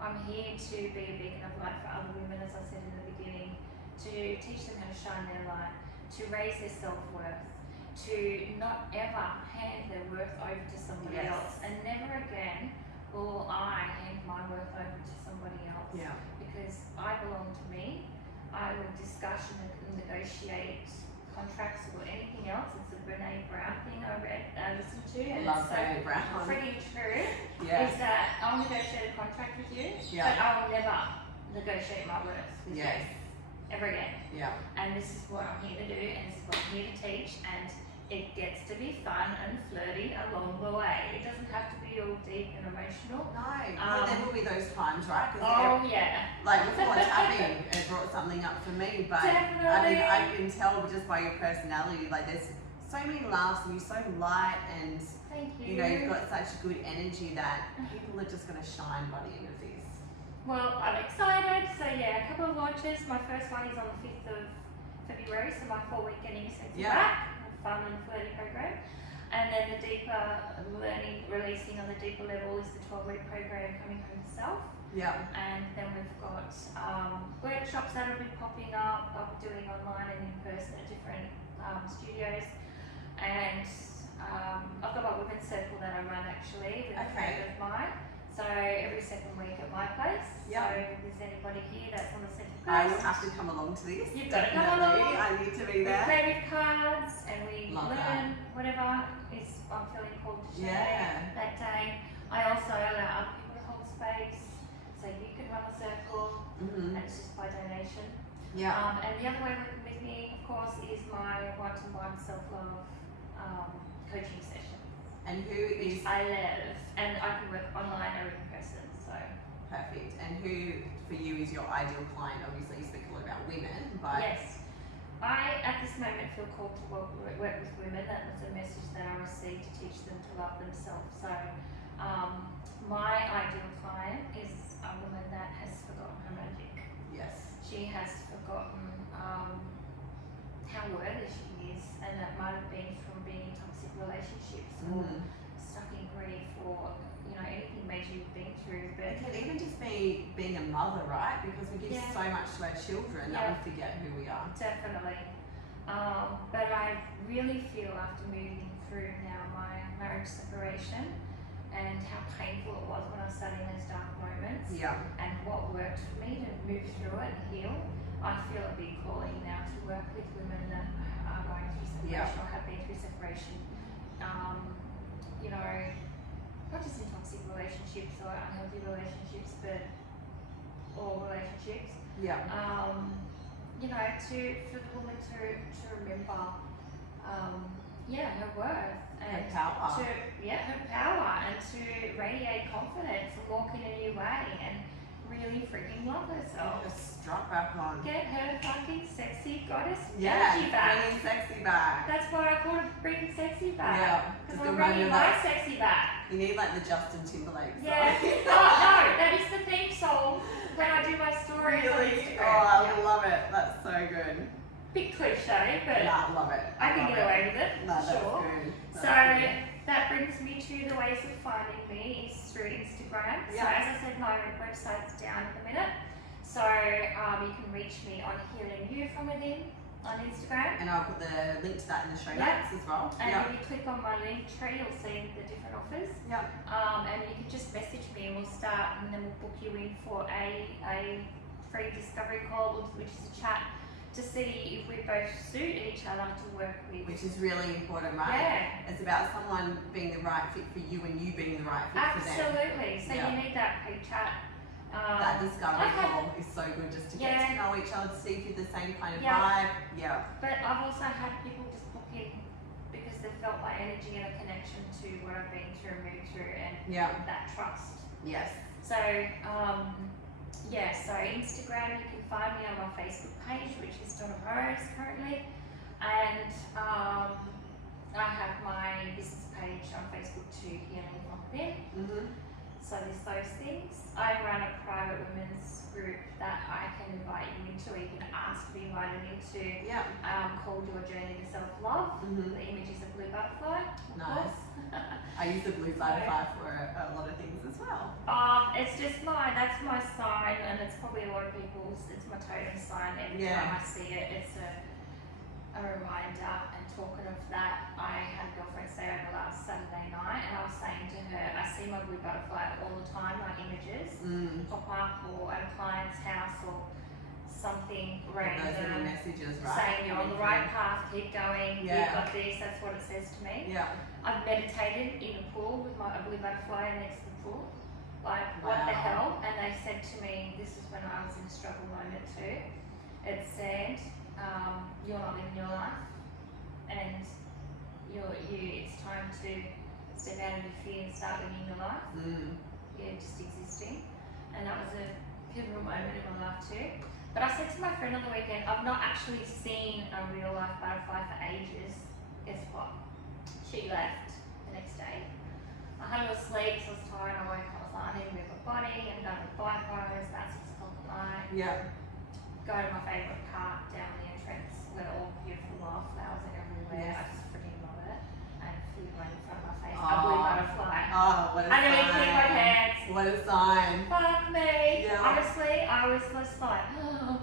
I'm here to be a beacon of light for other women, as I said in the beginning, to teach them how to shine their light, to raise their self-worth, to not ever hand their worth over to somebody Yes. else, and never again will I hand my worth over to somebody else, Yeah. because I belong to me. I will discuss and negotiate contracts or anything else. It's a Brene Brown thing I listened to, and Love it's so Brene Brown. freaking true. Yeah. Is that I'll negotiate a contract with you, Yeah. but I'll never negotiate my worth with Yes. you ever again. Yeah. And this is what I'm here to do, and this is what I'm here to teach, and it gets to be fun and flirty along the way. It doesn't have to be all deep and emotional. No, but there will be those times, right? 'Cause Oh yeah. like before tapping, it brought something up for me, but Definitely. I can tell just by your personality, like there's so many laughs and you're so light, and Thank you. you know you've got such good energy that people are just going to shine by the end of this. Well, I'm excited. So yeah, a couple of launches. My first one is on the 5th of February, so my 4-week Getting Sexy Yeah. Back, a fun and flirty program. And then the deeper learning, releasing on the deeper level is the 12-week program, Coming Home to Self. Yeah. And then we've got workshops that will be popping up. I'll be doing online and in person at different studios. And I've got my women's circle that I run actually with a friend of mine. So every second week at my place. Yeah. So if there's anybody here that's on the second I will coast, have to come along to this. You've got to come Definitely. along. I need to be we there. play with cards and we Love learn whatever is I'm feeling called to share Yeah. that day. I also allow other people to hold space, so you can run a circle, Mm-hmm. and it's just by donation. Yeah. And the other way working with me, of course, is my one-to-one self-love coaching session. And who is I love, and I can work online or in person. So perfect? And who for you is your ideal client? Obviously, you speak a lot about women, but yes, I at this moment feel called to work with women. That was a message that I received, to teach them to love themselves. So my ideal client is a woman that has forgotten her magic. yes, She has forgotten how worthy she is, and that might have been from being in toxic relationships or Mhm. stuck in grief, or anything major you've been through. It But can even just be being a mother, right? Because we give Yeah. so much to our children that we forget who we are. definitely. But I really feel after moving through now my marriage separation and how painful it was when I was sat in those dark moments, Yeah. and what worked for me to move through it and heal, I feel a big calling now to work with women that are going through separation or have been through separation. Not just in toxic relationships or unhealthy relationships, but all relationships. Yeah. For the woman to remember, her worth and Her power. her power, and to radiate confidence and walk in a new way and really freaking love herself. Just drop back on. Get her fucking sexy goddess Yeah. energy back. Bringing sexy back. That's why I call it bringing sexy back. Yeah. Because Just I'm remind bringing you my that sexy back. you need like the Justin Timberlake song. Yeah. No, that is the theme song when I do my stories on Really? Instagram. Oh, I Yeah. love it. That's so good. Bit cliche, but Nah, I love it. I can love get it. away with it, No, for that's sure. good. So That's good. that brings me to the ways of finding me is through Instagram. So Yeah. as I said, my website's down in a minute. So you can reach me on Healing You From Within on Instagram. And I'll put the link to that in the show Yeah. notes as well. And Yeah. if you click on my link tree, you'll see the different offers. Yeah. And you can just message me and we'll start, and then we'll book you in for a free discovery call, which is a chat to see if we both suit each other to work with. Which is really important, right? Yeah. It's about someone being the right fit for you and you being the right fit for them. Absolutely. So Yeah. you need that paid chat. That discovery okay. call is so good just to get Yeah. to know each other, to see if you're the same kind of Yeah. vibe. Yeah. But I've also had people just book in because they felt my energy and a connection to what I've been through and moved through, and Yeah. that trust. Yes. So, so Instagram, you can find me on my Facebook page, which is Donna Rose currently, and I have my business page on Facebook too, Healing From Within. Mhm. So there's those things. I run a private women's group that I can invite you into, or you can ask to be invited into, called Your Journey to Self-Love. The image is a blue butterfly, of course. I use the blue butterfly for a lot of things as well. It's just that's my sign, and it's probably a lot of people's, it's my totem sign. Every time I see it, it's a reminder. And talking of that, I had a girlfriend stay over last Saturday night, and I was saying to her, I see my blue butterfly all the time, like images pop up, or at a client's house, or something random. Those little messages, right? Saying you're on the right path, keep going, you've got this, that's what it says to me. I've meditated in the pool with a blue butterfly next to the pool. Like, what the hell? And they said to me, this is when I was in a struggle moment too. It said, you're not living your life, and it's time to step out of your fear and start living your life. You're just existing. And that was a pivotal moment in my life too. But I said to my friend on the weekend, I've not actually seen a real life butterfly for ages. Guess what? She left the next day. I had a little sleep, so I was tired. I woke up, I was like, I need to move my body. I'm done with bike rides, about 6 o'clock at night. Go to my favourite park down the entrance where all beautiful wildflowers are everywhere. I just freaking love it. And flew right in front of my face. A blue butterfly. What a I nearly peed my pants. What a sign. Fuck me. Honestly, I was just like,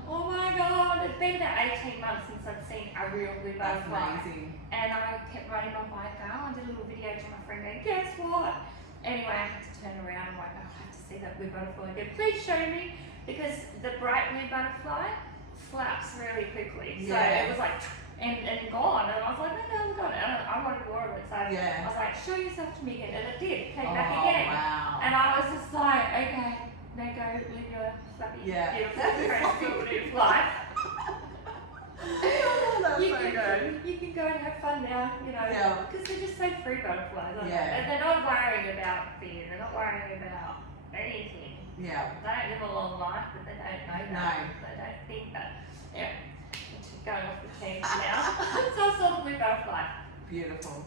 oh my god. It's been about 18 months since I've seen a real blue butterfly. That's amazing. And I kept riding my bike out. I did a little video to my friend going, guess what? Anyway, I had to turn around and like, I have to see that blue butterfly again. Please show me. Because the bright blue butterfly flaps really quickly. So it was like, and gone. And I was like, no, it's gone. And I wanted more of it. So I was like, show yourself to me again. And it did. Came back again. Wow. And I was just like, okay, now go live your flappy, beautiful, transformative life. You can go and have fun now, you know, because they're just so free butterflies, aren't they? And they're not worrying about fear, they're not worrying about anything. They don't live a long life, but they don't know that. They don't think that. Going off the team now. So I saw the blue butterfly. Beautiful.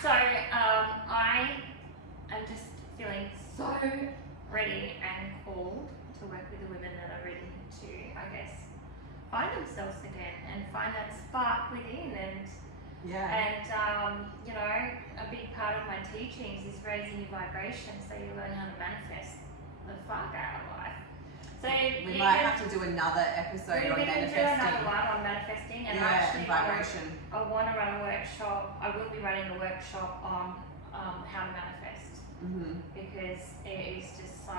So I am just feeling so ready and called to work with the women that are ready to, I guess, find themselves again and find that spark within. And you know, a big part of my teachings is raising your vibration so you learn how to manifest the fuck out of life. So we might have to do another episode on manifesting. Do another one on manifesting, and actually vibration. I want to run a workshop. I will be running a workshop on how to manifest because it is just so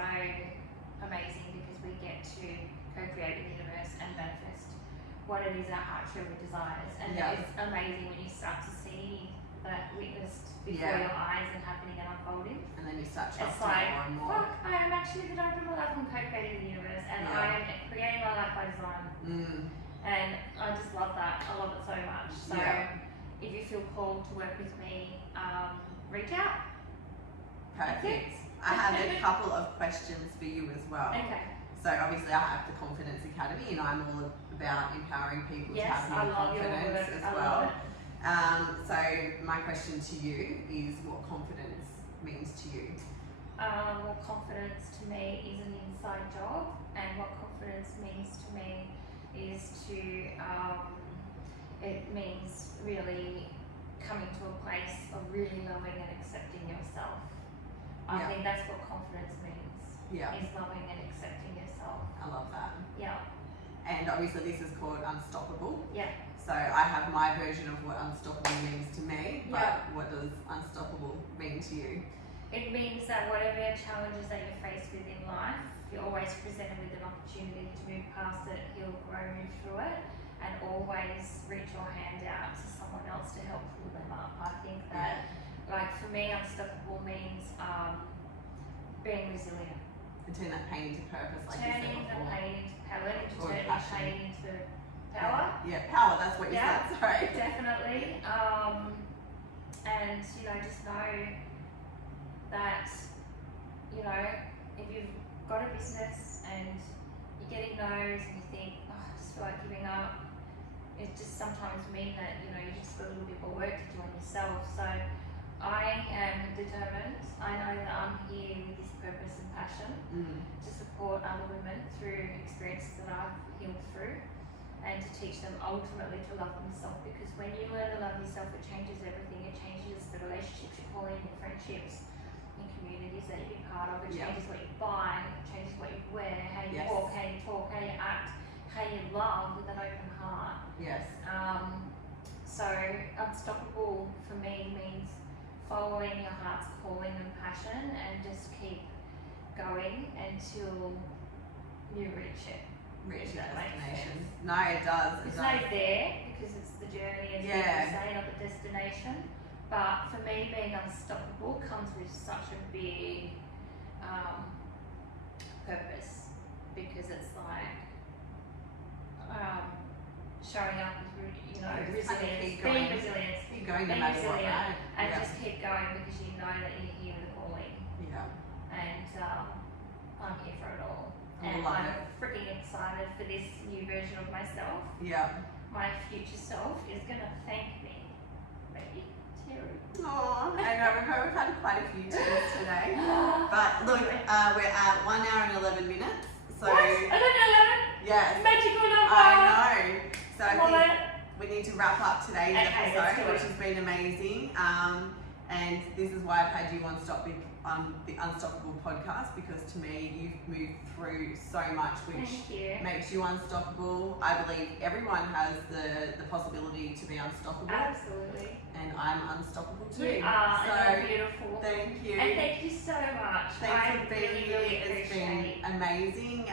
amazing because we get to co-create with the universe and manifest what it is our heart truly desires, and it's amazing when you start to see that witnessed before your eyes and happening and unfolding. And then you start trusting it's like, more and more. Fuck, I am actually the director of my life. I'm co-creating the universe, and I am creating my life by design. And I just love that. I love it so much. So if you feel called to work with me, reach out. Perfect. I have a couple of questions for you as well. Okay. So obviously I have the Confidence Academy, and I'm all about empowering people to have more confidence as well. So my question to you is, what confidence means to you? What confidence to me is an inside job, and what confidence means to me is to, it means really coming to a place of really loving and accepting yourself. I think that's what confidence means, is loving and accepting yourself. I love that. And obviously this is called Unstoppable. So I have my version of what unstoppable means to me, but what does unstoppable mean to you? It means that whatever challenges that you're faced with in life, you're always presented with an opportunity to move past it, heal, grow, move through it, and always reach your hand out to someone else to help pull them up. I think that, like for me, unstoppable means being resilient. And turn that pain into purpose, like turning you said before. The pain into power, turning passion. pain into power. Power, that's what you said, sorry. Definitely. And, you know, just know that, you know, if you've got a business and you're getting no's and you think, oh, I just feel like giving up, it just sometimes means that, you know, you just got a little bit more work to do on yourself. So I am determined. I know that I'm here with this purpose and passion to support other women through experiences that I've healed through, and to teach them ultimately to love themselves, because when you learn to love yourself, it changes everything. It changes the relationships you call in, your friendships, in communities that you be part of. It changes what you buy, it changes what you wear, how you walk, how you talk, how you act, how you love with an open heart. Yes. So unstoppable for me means following your heart's calling and passion, and just keep going until you reach it. Reach that that makes destination. No, it does. It's no there, because it's the journey, as people say, not the destination. But for me, being unstoppable comes with such a big purpose, because it's like showing up with, resilience, being resilient, Keep going no matter what, right? and just keep going, because you know that you're here with a calling. Yeah. And I'm here for it all. I And love I'm it. freaking excited for this new version of myself. Yeah. My future self is gonna thank me, maybe Terry. Oh, I know we've had quite a few tears today. But look, we're at 1 hour and 11 minutes. So What? 11? yes, Magical number! I know. So I Love think it. we need to wrap up today's Okay, let's do episode, it. which has been amazing. And this is why I've had you on the Unstoppable podcast, because to me you've moved through so much which Thank you. makes you unstoppable. I believe everyone has the possibility to be unstoppable, Absolutely. and I'm unstoppable too. You are, so and you're beautiful. thank you. And thank you so much. Thanks I for being really, here. really It's appreciate been amazing.